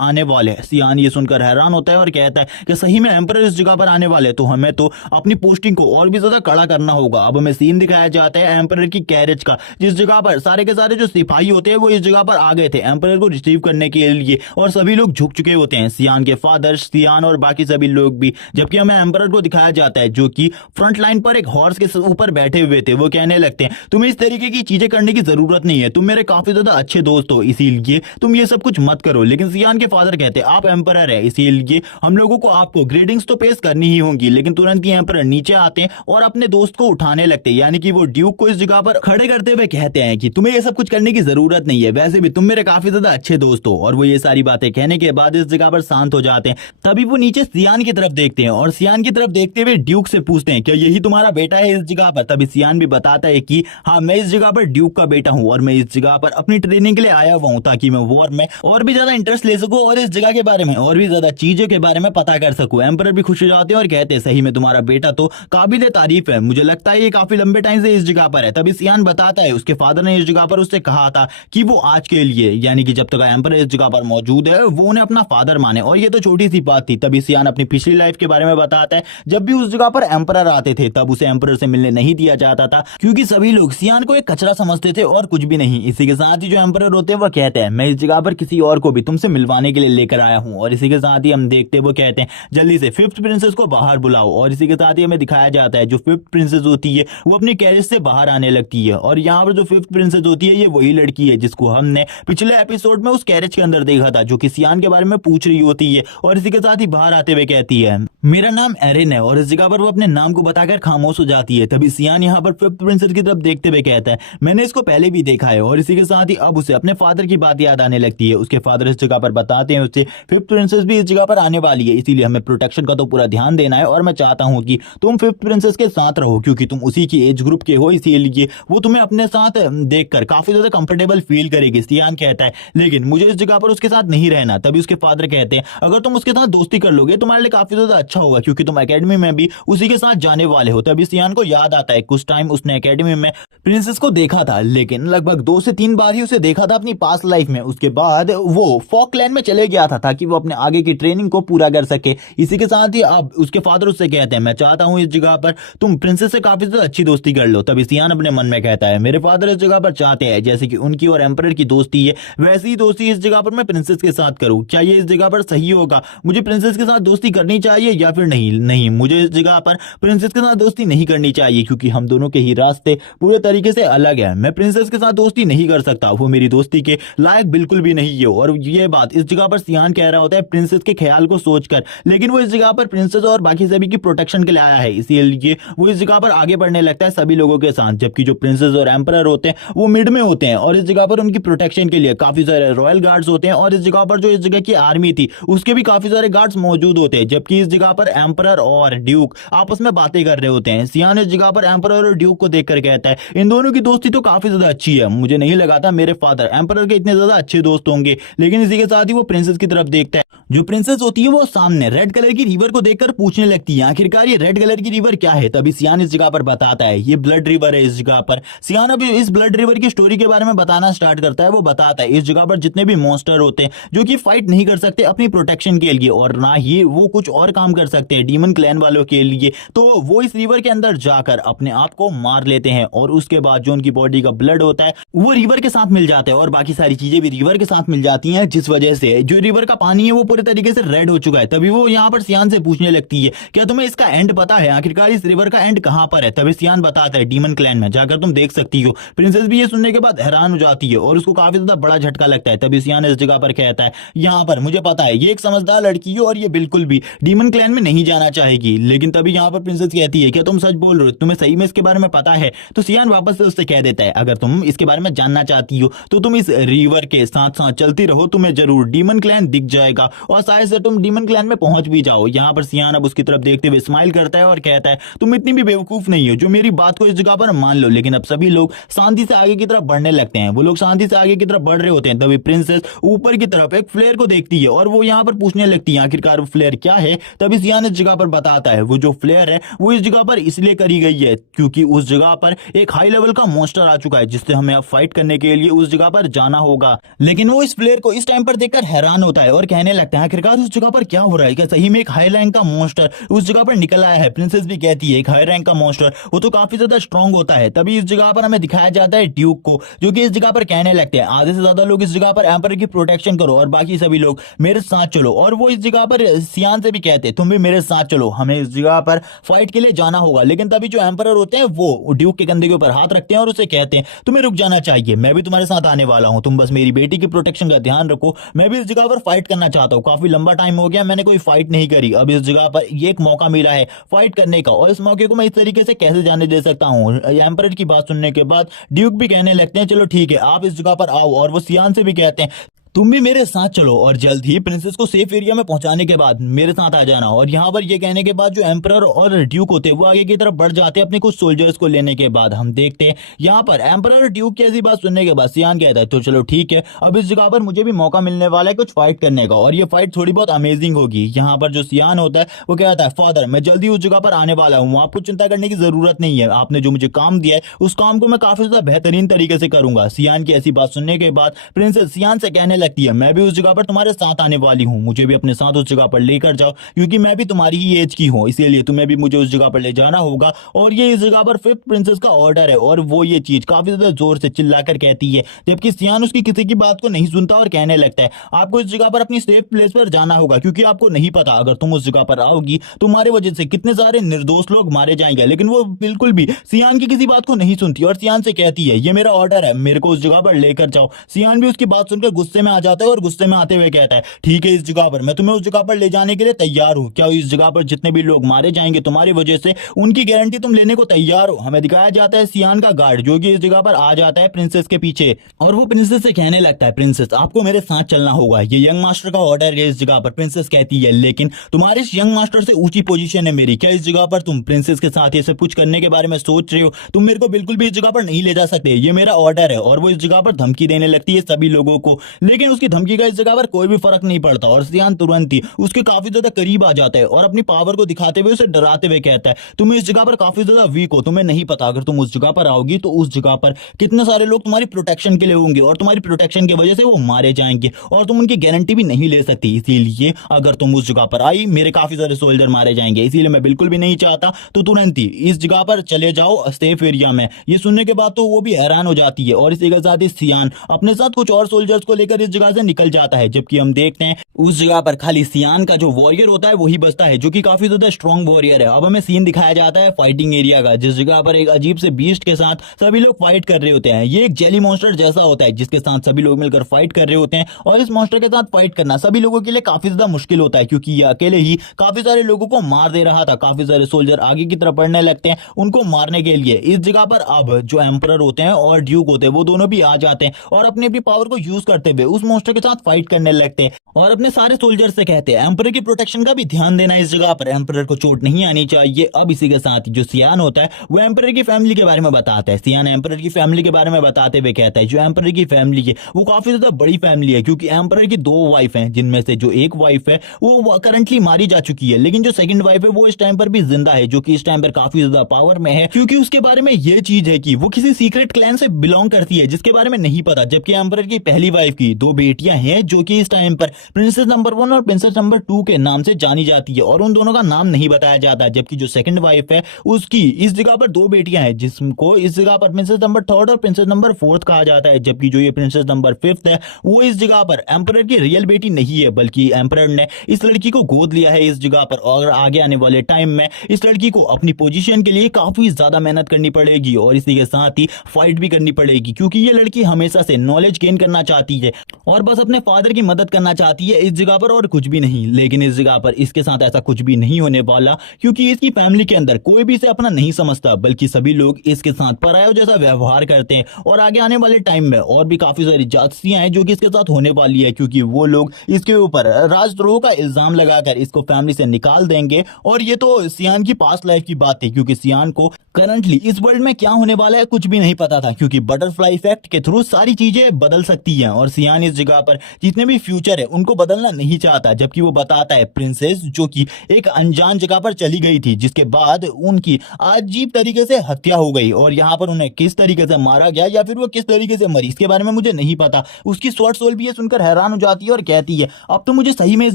आने वाले हैं। सियान ये सुनकर हैरान होता है और कहता है कि सही में एम्परर इस जगह पर आने वाले हैं, तो हमें तो अपनी पोस्टिंग को और भी ज्यादा कड़ा करना होगा। अब हमें सीन दिखाया जाता है एम्परर की कैरेज का, जिस जगह पर सारे के सारे जो सिपाही होते हैं वो इस जगह पर आ गए थे एम्परर को रिसीव करने के लिए, और सभी लोग झुक चुके होते हैं, सियान के फादर, सियान और बाकी सभी लोग भी। जबकि हमें एम्परर को दिखाया जाता है जो कि फ्रंट लाइन पर एक हॉर्स के ऊपर बैठे हुए थे। वो कहने लगते हैं तुम्हें इस तरीके की चीजें करने की जरूरत नहीं है, तुम मेरे काफी ज्यादा अच्छे दोस्त हो, इसीलिए तुम ये सब कुछ मत करो। लेकिन सियान के फादर कहते हैं आप एम्परर है, इसीलिए हम लोगों को आपको ग्रेडिंग्स तो पेश करनी ही होंगी। लेकिन तुरंत ही एम्परर नीचे आते हैं और अपने दोस्त को उठाने लगते हैं, यानी कि वो ड्यूक को इस जगह पर खड़े करते हुए कहते हैं कि तुम्हें ये सब कुछ करने की जरूरत नहीं है, वैसे भी तुम मेरे काफी ज्यादा अच्छे दोस्त हो। और वो ये सारी बातें कहने के बाद इस जगह पर शांत हो जाते हैं। तभी वो नीचे सियान की तरफ देखते हैं और सियान की तरफ देखते हुए ड्यूक से पूछते हैं क्या यही तुम्हारा बेटा है इस जगह पर। तभी सियान भी बताता है कि हाँ, मैं इस जगह पर ड्यूक का बेटा हूँ और मैं इस जगह पर अपनी ट्रेनिंग के लिए आया हुआ हूँ, ताकि मैं वॉर में और भी ज्यादा इंटरेस्ट ले सकूं और इस जगह के बारे में और भी ज्यादा चीजों के बारे में पता कर सकूं। एम्परर भी खुश हो जाते हैं और कहते हैं सही में तुम्हारा बेटा तो काबिल तारीफ है, मुझे लगता है ये काफी लंबे टाइम से इस जगह पर है। तभी सियान बताता है उसके फादर ने इस जगह पर उससे कहा था कि वो आज के लिए, यानी कि जब तक एम्परर इस जगह पर मौजूद है, वो उन्हें अपना फादर माने, और ये तो छोटी सी बात थी। तभी सियान अपनी पिछली लाइफ के बारे में बताता है, जब भी उस जगह पर एम्परर आते थे तब उसे एम्परर से मिलने नहीं दिया जाता था, क्योंकि सभी लोग सियान को एक कचरा समझते थे और कुछ भी नहीं। इसी के साथ ही जो एम्परर होते हैं वो कहते हैं मैं इस जगह पर किसी और को भी तुमसे मिलवाने के लिए लेकर आया हूँ। और इसी के साथ ही हम देखते हैं वो कहते हैं जल्दी से फिफ्थ प्रिंसेस को बाहर बुलाओ। और इसी के साथ ही हमें दिखाया जाता है जो फिफ्थ प्रिंसेस होती है वो अपनी कैरेज से बाहर आने लगती है। और यहाँ पर जो फिफ्थ प्रिंसेस होती है ये वही लड़की है जिसको हमने पिछले एपिसोड में उस कैरेज के अंदर देखा था, जो कि सियान के बारे में पूछ रही होती है। और इसी के साथ ही बाहर आते हुए कहती है मेरा नाम एरिन है, और इस जगह पर वो अपने नाम को बताकर खामोश हो जाती है। तभी सियान यहाँ पर फिफ्थ प्रिंसेस की तरफ देखते हुए कहता है मैंने इसको पहले भी देखा है। और इसी के साथ ही अब उसे अपने फादर की बात याद आने लगती है। उसके फादर इस जगह पर बताते हैं उसे फिफ्थ प्रिंसेस भी इस जगह पर आने वाली है, इसीलिए हमें प्रोटेक्शन का तो पूरा ध्यान देना है, और मैं चाहता हूँ कि तुम फिफ्थ प्रिंसेस के साथ रहो, क्योंकि तुम उसी की एज ग्रुप के हो, इसीलिए वो तुम्हें अपने साथ देखकर काफी ज्यादा कंफर्टेबल फील करेगी। सियान कहता है लेकिन मुझे इस जगह पर उसके साथ नहीं रहना। तभी उसके फादर कहते हैं अगर तुम उसके साथ दोस्ती कर लोगे तुम्हारे लिए काफी ज्यादा अच्छा होगा, क्योंकि तुम एकेडमी में भी उसी के साथ जाने वाले हो। तभी सियान को याद आता है कुछ टाइम उसने एकेडमी में प्रिंसेस को देखा था, लेकिन लगभग 2 से 3 बार ही उसे देखा था अपनी पास्ट लाइफ में। उसके बाद वो फॉकलैंड में चले गया था ताकि वो अपने आगे की ट्रेनिंग को पूरा कर सके। इसी के साथ ही अब उसके फादर उससे कहते हैं मैं चाहता हूं इस जगह पर तुम प्रिंसेस से काफी ज्यादा अच्छी दोस्ती कर लो। तभी सियान अपने मन में कहता है मेरे फादर इस जगह पर चाहते हैं जैसे कि उनकी और एम्परर की दोस्ती है, वैसी ही दोस्ती इस जगह पर मैं प्रिंसेस के साथ करूं। क्या ये इस जगह पर सही होगा? मुझे प्रिंसेस के साथ दोस्ती करनी चाहिए या फिर नहीं? नहीं, मुझे इस जगह पर प्रिंसेस के साथ दोस्ती नहीं करनी चाहिए, क्योंकि हम दोनों के ही रास्ते पूरे तरीके से अलग है। मैं प्रिंसेस के साथ दोस्ती नहीं कर सकता, वो मेरी दोस्ती के लायक बिल्कुल भी नहीं है। और ये बात इस जगह पर सियान कह रहा होता है प्रिंसेस के ख्याल को सोचकर, लेकिन वो इस जगह पर प्रिंसेस और बाकी सभी की प्रोटेक्शन के लिए आया है, इसीलिए वो इस जगह पर आगे बढ़ने लगता है सभी लोगों के साथ। जबकि जो प्रिंसेस और एम्परर होते हैं वो मिड में होते हैं और इस जगह पर उनकी प्रोटेक्शन के लिए काफी सारे रॉयल गार्ड्स होते हैं, और इस जगह पर जो इस जगह की आर्मी थी उसके भी काफी सारे गार्ड्स मौजूद होते हैं। जबकि इस जगह पर एम्परर और ड्यूक आपस में बातें कर रहे होते हैं। सियान इस जगह पर एम्परर और ड्यूक को देखकर कहता है इन दोनों की दोस्ती तो काफी ज्यादा अच्छी है, मुझे नहीं लगा था मेरे फादर एम्परर के इतने ज्यादा अच्छे दोस्त होंगे। लेकिन इसी के साथ ही वो प्रिंसेस की तरफ देखता है। जो प्रिंसेस होती है वो सामने रेड कलर की रिवर को देखकर पूछने लगती है आखिरकार ये रेड कलर की रिवर क्या है। तभी सियान इस जगह पर बताता है ये ब्लड रिवर है इस जगह पर। सियान अभी इस ब्लड रिवर की स्टोरी के बारे में बताना स्टार्ट करता है। वो बताता है इस जगह पर जितने भी मॉन्स्टर होते हैं जो कि फाइट नहीं कर सकते अपनी प्रोटेक्शन के लिए, और ना ही वो कुछ और काम कर सकते हैं डीमन क्लैन वालों के लिए, तो वो इस रिवर के अंदर जाकर अपने आप को मार लेते हैं, और उसके बाद जो उनकी बॉडी का ब्लड होता है वो रिवर के साथ मिल जाता है, और बाकी सारी चीजें भी रिवर के साथ मिल जाती हैं, जिस वजह से जो रिवर का पानी है वो पूरे तरीके से रेड हो चुका है। तभी वो यहाँ पर सियान से पूछने लगती है क्या तुम्हें इसका एंड पता है, आखिरकार इस रिवर का एंड कहां पर है। तभी सियान बताता है डीमन क्लैन में जाकर तुम देख सकती हो। प्रिंसेस भी ये सुनने के बाद हैरान हो जाती है और उसको काफी ज्यादा बड़ा झटका लगता है। तभी सियान इस जगह पर कहता है यहाँ पर मुझे पता है ये एक समझदार लड़की है और ये बिल्कुल भी डीमन क्लैन में नहीं जाना चाहेगी। लेकिन तभी यहाँ पर प्रिंसेस कहती है क्या तुम सच बोल रहे हो, तुम्हें सही में इसके बारे में पता है। तो सियान वापस से उससे कह देता है अगर तुम इसके बारे में जानना चाहती हो तो तुम इस रिवर के साथ साथ चलती रहो, तुम्हें जरूर डीमन क्लैन दिख जाएगा और शायद से तुम डीमन क्लैन में पहुंच भी जाओ। यहाँ पर सियान अब उसकी तरफ देखते हुए स्माइल करता है और कहता है तुम इतनी भी बेवकूफ नहीं हो जो मेरी बात को इस जगह पर मान लो। लेकिन अब सभी लोग शांति से आगे की तरफ बढ़ने लगते हैं। वो लोग शांति से आगे की तरफ बढ़ रहे होते हैं, तभी प्रिंसेस ऊपर की तरफ एक फ्लेयर को देखती है और वो यहाँ पर पूछने लगती है आखिरकार वो फ्लेयर क्या है। तभी सियान इस जगह पर बताता है वो जो फ्लेयर है वो इस जगह पर इसलिए करी गई है क्योंकि उस जगह पर एक हाई लेवल का मॉन्स्टर आ चुका है जिससे हमें अब फाइट करने के लिए उस जगह पर जाना होगा। लेकिन वो इस फ्लेयर को इस टाइम पर देखकर हैरान होता है और कहने लगता है आखिरकार उस जगह पर क्या हो रहा है, क्या सही में एक हाई रैंक का मॉन्स्टर उस जगह पर निकल आया है। प्रिंसेस भी कहती है एक हाई रैंक का मॉन्स्टर वो तो काफी ज्यादा स्ट्रांग होता है। तभी इस जगह पर हमें दिखाया जाता है ड्यूक को जो कि इस जगह पर कहने लगते हैं आधे से ज्यादा लोग इस जगह पर एम्पर की प्रोटेक्शन करो और बाकी सभी लोग मेरे साथ चलो। और वो इस जगह पर सियान से भी कहते हैं तुम भी मेरे साथ चलो, हमें इस जगह पर फाइट के लिए जाना होगा। लेकिन तभी जो एम्पर होते हैं वो ड्यूक के कंधे के ऊपर हाथ रखते हैं और उसे कहते हैं तुम्हें रुक जाना चाहिए, मैं भी तुम्हारे साथ आने वाला हूं, तुम बस मेरी बेटी की प्रोटेक्शन का ध्यान रखो, मैं भी इस जगह पर फाइट करना चाहता हूं। काफी लंबा टाइम हो गया मैंने कोई फाइट नहीं करी, अब इस जगह पर ये एक मौका मिला है फाइट करने का और इस मौके को मैं इस तरीके से कैसे जाने दे सकता हूं। एम्पर की बात सुनने के बाद ड्यूक भी कहने लगते हैं चलो ठीक है आप इस जगह पर आओ। और वो सियान से भी कहते हैं तुम भी मेरे साथ चलो और जल्द ही प्रिंसेस को सेफ एरिया में पहुंचाने के बाद मेरे साथ आ जाना। और यहाँ पर ये कहने के बाद जो एम्परर और ड्यूक होते हैं वो आगे की तरफ बढ़ जाते हैं अपने कुछ सोल्जर्स को लेने के बाद। हम देखते हैं यहाँ पर एम्परर और ड्यूक की ऐसी बात सुनने के बाद सियान कहता है तो चलो ठीक है अब इस जगह पर मुझे भी मौका मिलने वाला है कुछ फाइट करने का और ये फाइट थोड़ी बहुत अमेजिंग होगी। यहाँ पर जो सियान होता है वो कहता है फादर मैं जल्दी उस जगह पर आने वाला हूँ, आपको चिंता करने की जरूरत नहीं है, आपने जो मुझे काम दिया है उस काम को मैं काफी ज्यादा बेहतरीन तरीके से करूंगा। सियान की ऐसी बात सुनने के बाद प्रिंसेस सियान से कहने लगती है मैं भी उस जगह पर तुम्हारे साथ आने वाली हूँ, मुझे भी अपने साथ उस जगह पर लेकर जाओ क्योंकि मैं भी तुम्हारी ही एज की हूँ, इसीलिए तुम्हें भी मुझे उस जगह पर ले जाना होगा। और ये इस जगह पर फिफ्थ प्रिंसेस का ऑर्डर है और वो ये चीज काफी ज्यादा जोर से चिल्लाकर कहती है जबकि सियान उसकी किसी की बात को नहीं सुनता और कहने लगता है आपको इस जगह पर अपनी सेफ प्लेस पर जाना होगा क्योंकि आपको नहीं पता अगर तुम उस जगह पर आओगी तुम्हारे वजह से कितने सारे निर्दोष लोग मारे जाएंगे। लेकिन वो बिल्कुल भी सियान की किसी बात को नहीं सुनती और सियान से कहती है ये मेरा ऑर्डर है, मेरे को उस जगह पर लेकर जाओ। सियान भी उसकी बात सुनकर गुस्से में आ जाता है और गुस्से में आते हुए कहता है ठीक है इस जगह पर मैं तुम्हें उस जगह पर ले जाने के लिए तैयार हूँ, क्या इस जगह पर जितने भी लोग मारे जाएंगे तुम्हारी वजह से उनकी गारंटी तुम लेने को तैयार हो। हमें दिखाया जाता है सियान का गार्ड जो कि इस जगह पर आ जाता है प्रिंसेस के पीछे और वो प्रिंसेस से कहने लगता है प्रिंसेस आपको मेरे साथ चलना होगा, ये यंग मास्टर का ऑर्डर है इस जगह पर। प्रिंसेस कहती है लेकिन तुम्हारे इस यंग मास्टर से ऊंची पोजीशन है मेरी, क्या इस जगह पर तुम प्रिंसेस के साथ ये सब कुछ करने के बारे में सोच रहे हो, तुम मेरे को बिल्कुल भी इस जगह पर नहीं ले जा सकते, ये मेरा ऑर्डर है। और वो इस जगह पर धमकी देने लगती है सभी लोगों को, लेकिन उसकी धमकी का इस जगह पर कोई भी फर्क नहीं पड़ता और सियान तुरंत ही उसके काफी ज्यादा करीब आ जाता है और अपनी पावर को दिखाते हुए उसे डराते हुए कहता है तुम इस जगह पर काफी ज्यादा वीक हो, तुम्हें नहीं पता अगर तुम उस जगह पर आओगी तो उस जगह पर कितने सारे लोग तुम्हारी प्रोटेक्शन के लिए होंगे और तुम्हारी प्रोटेक्शन की वजह से वो मारे जाएंगे और तुम उनकी गारंटी भी नहीं ले सकती, इसीलिए अगर तुम उस जगह पर आई मेरे काफी सारे सोल्जर मारे जाएंगे, इसीलिए मैं बिल्कुल भी नहीं चाहता तो तुरंत ही इस जगह पर चले जाओ सेफ एरिया में। ये सुनने के बाद तो वो भी हैरान हो जाती है और इसी के साथ ही सियान अपने साथ कुछ और सोल्जर्स को लेकर इस जगह से निकल जाता है। जबकि हम देखते हैं उस जगह पर खाली सियान का जो वॉरियर होता है वही बचता है जो कि काफी ज्यादा स्ट्रॉन्ग वॉरियर है। अब हमें सीन दिखाया जाता है फाइटिंग एरिया का जिस जगह पर एक अजीब से बीस्ट के साथ सभी लोग फाइट कर रहे होते हैं। ये एक जेली मॉन्स्टर जैसा होता है जिसके साथ सभी लोग मिलकर फाइट कर रहे होते हैं और इस मॉन्स्टर के साथ फाइट करना सभी लोगों के लिए काफी ज्यादा मुश्किल होता है क्योंकि ये अकेले ही काफी सारे लोगों को मार दे रहा था। काफी सारे सोल्जर आगे की तरफ बढ़ने लगते हैं उनको मारने के लिए। इस जगह पर अब जो एम्परर होते हैं और ड्यूक होते हैं वो दोनों भी आ जाते हैं और अपनी अपनी पावर को यूज करते हुए उस मॉन्स्टर के साथ फाइट करने लगते हैं और अपने सारे सोल्जर से कहते हैं एम्परर की प्रोटेक्शन का भी ध्यान देना, इस जगह पर एम्परर को चोट नहीं आनी चाहिए। अब इसी के साथ जो सियान होता है वो एम्परर की फैमिली के बारे में बताता है। सियान एम्परर की फैमिली के बारे में बताते हुए कहता है जो एम्परर की फैमिली है वो काफी ज्यादा बड़ी फैमिली है क्योंकि एम्परर की 2 वाइफ हैं जिनमें से जो एक वाइफ है वो करंटली मारी जा चुकी है, लेकिन जो सेकंड वाइफ है वो इस टाइम पर भी जिंदा है जो कि इस टाइम पर काफी ज्यादा पावर में है क्योंकि उसके बारे में ये चीज है कि वो किसी सीक्रेट क्लैन से बिलोंग करती है जिसके बारे में नहीं पता। जबकि एम्परर की पहली वाइफ की 2 बेटियां हैं जो कि इस टाइम पर प्रिंसेस नंबर 1 और प्रिंसेस नंबर 2 के नाम से जानी जाती है और उन दोनों का नाम नहीं बताया जाता। जबकि जो सेकंड वाइफ है उसकी इस जगह पर 2 बेटियां हैं जिसको इस जगह पर प्रिंसेस नंबर 3 और प्रिंसेस नंबर 4 कहा जाता है। जबकि जो ये प्रिंसेस नंबर 5 है वो इस जगह पर एम्परर की रियल बेटी नहीं है बल्कि एम्परर ने इस लड़की को गोद लिया है इस जगह पर और आगे आने वाले टाइम में इस लड़की को अपनी पोजीशन के लिए काफी ज्यादा मेहनत करनी पड़ेगी और इसी के साथ ही फाइट भी करनी पड़ेगी क्योंकि ये लड़की हमेशा से नॉलेज गेन करना चाहती है और बस अपने फादर की मदद करना चाहती है इस जगह पर और कुछ भी नहीं। लेकिन इस जगह पर इसके साथ ऐसा कुछ भी नहीं होने वाला, क्योंकि इसकी फैमिली के अंदर कोई भी इसे अपना नहीं समझता, बल्कि सभी लोग इसके साथ परायों जैसा व्यवहार करते हैं। और आगे आने वाले टाइम में और भी काफी सारी जासूसियां हैं जो कि इसके साथ होने वाली है, क्योंकि वो लोग इसके ऊपर राजद्रोह का इल्जाम लगाकर इसको फैमिली से निकाल देंगे। और ये तो सियान की पास्ट लाइफ की बात थी, क्योंकि सियान को करंटली इस वर्ल्ड में क्या होने वाला है कुछ भी नहीं पता था, क्योंकि बटरफ्लाई इफेक्ट के थ्रू सारी चीजें बदल सकती हैं। और सियान इस जगह पर जितने भी फ्यूचर है उनको बदलना नहीं चाहता, जबकि वो बताता है प्रिंसेस जो कि एक अनजान जगह पर चली गई थी, जिसके बाद उनकी अजीब तरीके से हत्या हो गई। और यहाँ पर उन्हें किस तरीके से मारा गया या फिर वो किस तरीके से मरी इसके बारे में मुझे नहीं पता। उसकी शॉर्ट सोल भी ये सुनकर हैरान हो जाती है और कहती है अब तो मुझे सही में इस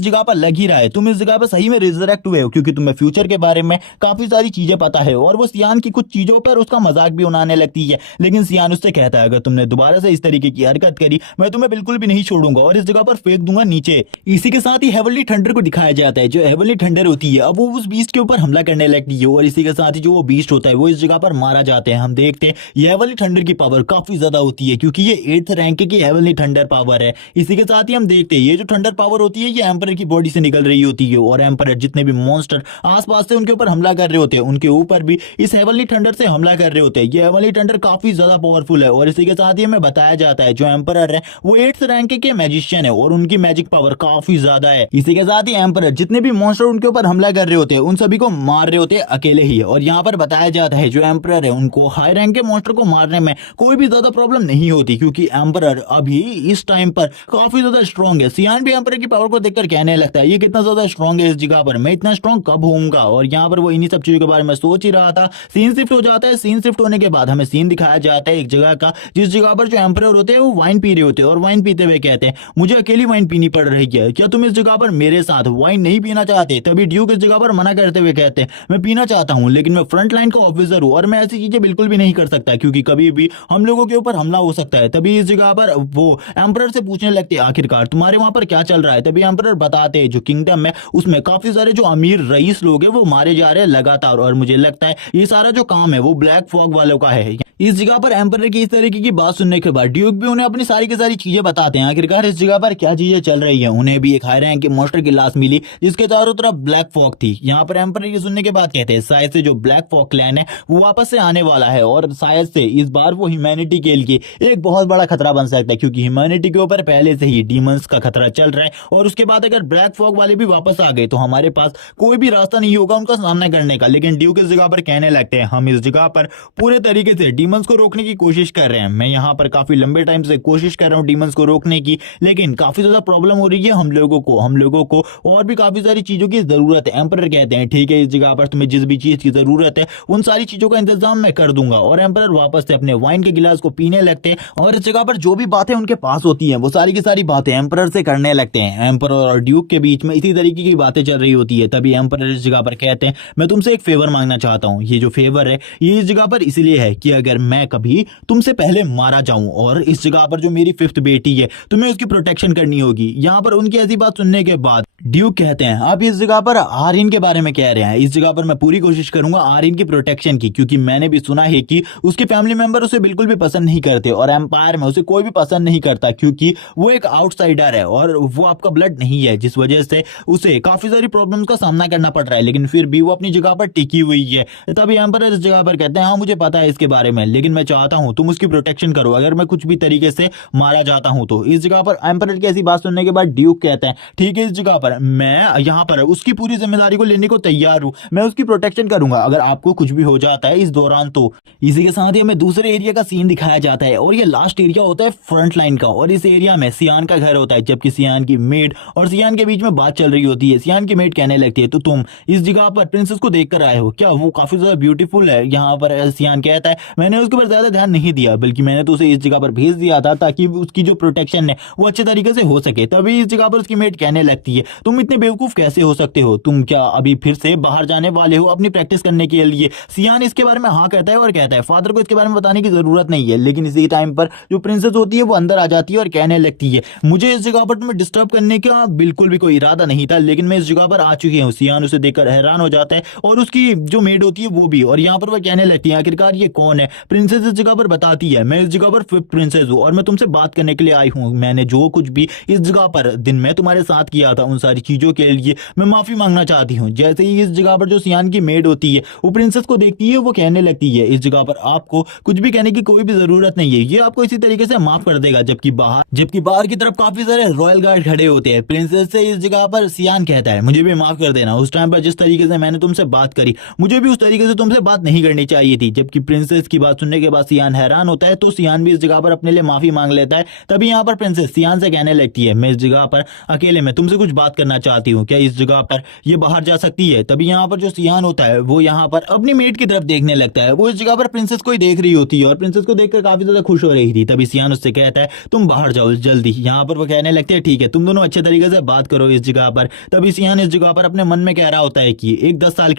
जगह पर लग ही रहा है, तुम इस जगह पर सही में रिजरेक्ट हुए हो, क्योंकि तुम्हें फ्यूचर के बारे में काफी सारी चीजें पता है। और वो सियान की कुछ चीजों पर उसका मजाक भी उड़ाने लगती है, लेकिन सियान उससे कहता है अगर तुमने दोबारा से इस तरीके की हरकत करी मैं तुम्हें बिल्कुल भी नहीं छोड़ूंगा और इस जगह पर फेंक दूंगा नीचे। इसी के साथ ही हेवनली थंडर को दिखाया जाता है। जो हेवनली थंडर होती है अब वो उस बीस्ट के ऊपर हमला करने लगती है, और इसी के साथ ही जो वो बीस्ट होता है वो इस जगह पर मारा जाता है। हम देखते हैं ये हेवनली थंडर की पावर काफी ज्यादा होती है, क्योंकि ये 8th रैंक की हेवनली थंडर पावर है। इसी के साथ ही हम देखते हैं ये जो थंडर पावर होती है ये एम्परर की बॉडी से निकल रही होती है, और एम्परर जितने भी मॉन्स्टर आसपास से उनके ऊपर हमला कर रहे होते हैं उनके ऊपर भी इस हेवनली थंडर से हमला कर रहे होते हैं। ये हेवनली थंडर काफी ज्यादा पावरफुल है। और इसी के साथ ही हमें बताया जाता है जो एम्परर है वो 8th रैंक के मैजिशियन है और उनकी मैजिक पावर काफी ज्यादा है। इसी के साथ ही एम्परर जितने भी मॉन्स्टर उनके ऊपर हमला कर रहे होते हैं उन सभी को मार रहे होते हैं अकेले ही। और यहाँ पर बताया जाता है जो एम्परर है उनको हाई रैंक के मॉन्स्टर को मारने में कोई भी ज्यादा प्रॉब्लम नहीं होती, क्योंकि एम्परर अभी इस टाइम पर काफी ज्यादा स्ट्रॉन्ग है। सियान भी एम्परर की पावर को देखकर कहने लगता है ये कितना ज्यादा स्ट्रॉन्ग है इस जगह पर, मैं इतना स्ट्रॉन्ग कब होऊंगा। और यहाँ पर वो इन्हीं सब चीजों के बारे में सोच ही रहा था। सीन शिफ्ट हो जाता है। सीन शिफ्ट होने के बाद हमें सीन दिखाया जाता है एक जगह का जिस जगह पर जो एम्परर होते हैं वो वाइन पी रहे होते हैं, और वाइन पीते हुए कहते हैं मुझे अकेली वाइन पीनी पड़ रही है, क्या तुम इस जगह पर मेरे साथ वाइन नहीं पीना चाहते। तभी ड्यूक इस जगह पर मना करते हुए कहते हैं मैं पीना चाहता हूं, लेकिन मैं फ्रंट लाइन का ऑफिसर हूं और मैं ऐसी चीजें बिल्कुल भी नहीं कर सकता, क्योंकि कभी भी हम लोगों के ऊपर हमला हो सकता है। तभी इस जगह पर वो एम्परर से पूछने लगते हैं आखिरकार तुम्हारे वहां पर क्या चल रहा है। तभी एम्परर बताते हैं जो किंगडम है उसमें काफी सारे जो अमीर रईस लोग हैं वो मारे जा रहे हैं लगातार, और मुझे लगता है ये सारा जो काम है वो ब्लैक फॉग वालों का है। इस जगह पर एम्परर की इस तरीके की बात सुनने के बाद ड्यूक भी उन्हें अपनी सारी की सारी चीजें बताते हैं आखिरकार इस जगह पर क्या चीजें चल रही है। उन्हें भी एक हाई रैंक के मॉन्स्टर की लाश मिली जिसके चारों तरफ ब्लैक फॉग थी। यहाँ पर एम्परर ये सुनने के बाद कहते हैं शायद से जो ब्लैक फॉग क्लैन है वो वापस से आने वाला है, और शायद से इस बार वो ह्यूमैनिटी के लिए एक बहुत बड़ा खतरा बन सकता है, क्योंकि ह्यूमैनिटी के ऊपर पहले से ही डीमंस का खतरा चल रहा है। और उसके बाद अगर ब्लैक फॉग वाले भी वापस आ गए तो हमारे पास कोई भी रास्ता नहीं होगा उनका सामना करने का। लेकिन ड्यूक इस जगह पर कहने लगते हैं हम इस जगह पर पूरे तरीके से डीमंस को रोकने की कोशिश कर रहे हैं। मैं यहाँ पर काफी लंबे टाइम से कोशिश कर रहा हूँ डीमंस को रोकने की, लेकिन काफी ज्यादा प्रॉब्लम हो रही है हम लोगों को और भी काफी सारी चीजों की जरूरत है। एम्परर कहते हैं ठीक है इस जगह पर तुम्हें जिस भी चीज की जरूरत है उन सारी चीजों का इंतजाम मैं कर दूंगा। और एम्परर वापस से अपने वाइन के गिलास को पीने लगते हैं, और इस जगह पर जो भी बातें उनके पास होती हैं वो सारी की सारी बातें एम्परर से करने लगते हैं। एम्परर और ड्यूक के बीच में इसी तरीके की बातें चल रही होती है। तभी एम्परर इस जगह पर कहते हैं मैं तुमसे एक फेवर मांगना चाहता हूँ। ये जो फेवर है ये इस जगह पर इसलिए है कि अगर मैं कभी तुमसे पहले मारा जाऊं और इस जगह पर जो मेरी 5th बेटी है तुम्हें उसकी प्रोटेक्शन करनी होगी। यहाँ पर उनकी ऐसी बात सुनने के बाद ड्यूक कहते हैं आप इस जगह पर आर्यन के बारे में कह रहे हैं, इस जगह पर मैं पूरी कोशिश करूंगा आर्यन की प्रोटेक्शन की, क्योंकि मैंने भी सुना है कि उसके फैमिली मेंबर उसे बिल्कुल भी पसंद नहीं करते और एम्पायर में उसे कोई भी पसंद नहीं करता, क्योंकि वो एक आउटसाइडर है और वो आपका ब्लड नहीं है, जिस वजह से उसे काफी सारी प्रॉब्लम्स का सामना करना पड़ रहा है। लेकिन फिर भी वो अपनी जगह पर टिकी हुई है। तभी एम्पायर इस जगह पर कहते हैं हाँ मुझे पता है इसके बारे में, लेकिन मैं चाहता हूं तुम उसकी प्रोटेक्शन करो, अगर मैं कुछ भी तरीके से मारा जाता हूं तो। इस जगह पर एम्पायर की ऐसी बात सुनने के बाद ड्यूक कहता है ठीक है इस जगह पर मैं यहाँ पर उसकी पूरी जिम्मेदारी को लेने को तैयार हूं, मैं उसकी प्रोटेक्शन करूंगा अगर आपको कुछ भी हो जाता है इस दौरान तो। इसी के साथ ही हमें दूसरे एरिया का सीन दिखाया जाता है, और ये लास्ट एरिया होता है फ्रंट लाइन का, और इस एरिया में सियान का घर होता है, जबकि सियान की मेड और सियान के बीच में बात चल रही होती है। सियान की मेड कहने लगती है तो तुम इस जगह पर प्रिंसेस को देख कर आए हो क्या, वो काफी ज्यादा ब्यूटीफुल है। यहाँ पर सियान कहता है मैंने उसके ऊपर ज्यादा ध्यान नहीं दिया, बल्कि मैंने तो उसे इस जगह पर भेज दिया था ताकि उसकी जो प्रोटेक्शन है वो अच्छे तरीके से हो सके। तभी इस जगह पर उसकी मेड कहने लगती है तुम इतने बेवकूफ कैसे हो सकते हो, तुम क्या अभी फिर से बाहर जाने वाले हो अपनी प्रैक्टिस करने के लिए। सियान इसके बारे में हाँ कहता है और कहता है फादर को इसके बारे में बताने की जरूरत नहीं है। लेकिन इसी टाइम पर जो प्रिंसेस होती है वो अंदर आ जाती है और कहने लगती है मुझे इस जगह पर तुम्हें डिस्टर्ब करने का बिल्कुल भी कोई इरादा नहीं था, लेकिन मैं इस जगह पर आ चुकी हूँ। सियान उसे देखकर हैरान हो जाता है और उसकी जो मेड होती है वो भी, और यहाँ पर वह कहने लगती है आखिरकार ये कौन है। प्रिंसेस इस जगह पर बताती है मैं इस जगह पर 5th प्रिंसेस हूँ और मैं तुमसे बात करने के लिए आई आई हूँ। मैंने जो कुछ भी इस जगह पर दिन में तुम्हारे साथ किया था उन सारी चीजों के लिए मैं माफी मांगना चाहती हूँ। जैसे ही इस जगह पर जो सियान की मेड होती है वो प्रिंसेस को देखती है, वो कहने लगती है इस जगह पर आपको कुछ भी कहने की कोई भी जरूरत नहीं है, ये आपको इसी तरीके से माफ कर देगा। जबकि बाहर की तरफ काफी सारे रॉयल गार्ड खड़े होते हैं। प्रिंसेस से इस जगह पर सियान कहता है मुझे भी माफ कर देना, उस टाइम पर जिस तरीके से मैंने तुमसे बात करी मुझे भी उस तरीके से तुमसे बात नहीं करनी चाहिए थी। जबकि प्रिंसेस की बात सुनने के बाद सियान हैरान होता है, तो सियान भी इस जगह पर अपने लिए माफी मांग लेता है। तभी यहाँ पर प्रिंसेस सियान से कहने लगती है मैं इस जगह पर अकेले में तुमसे कुछ बात करना चाहती हूँ, क्या इस जगह पर ये बाहर जा सकती है। तभी यहाँ पर जो सियान होता है वो यहाँ पर अपनी मेट की तरफ देखने लगता है। वो इस जगह पर प्रिंसेस को ही देख रही होती है और प्रिंसेस को देखकर काफी ज्यादा खुश हो रही थी। तभी सियान उससे कहता है तुम बाहर जाओ जल्दी। यहाँ पर वो कहने लगते हैं ठीक है, तुम दोनों अच्छे तरीके से बात करो इस जगह पर। तभी सियान इस जगह पर अपने मन में कह रहा होता है कि एक 10 साल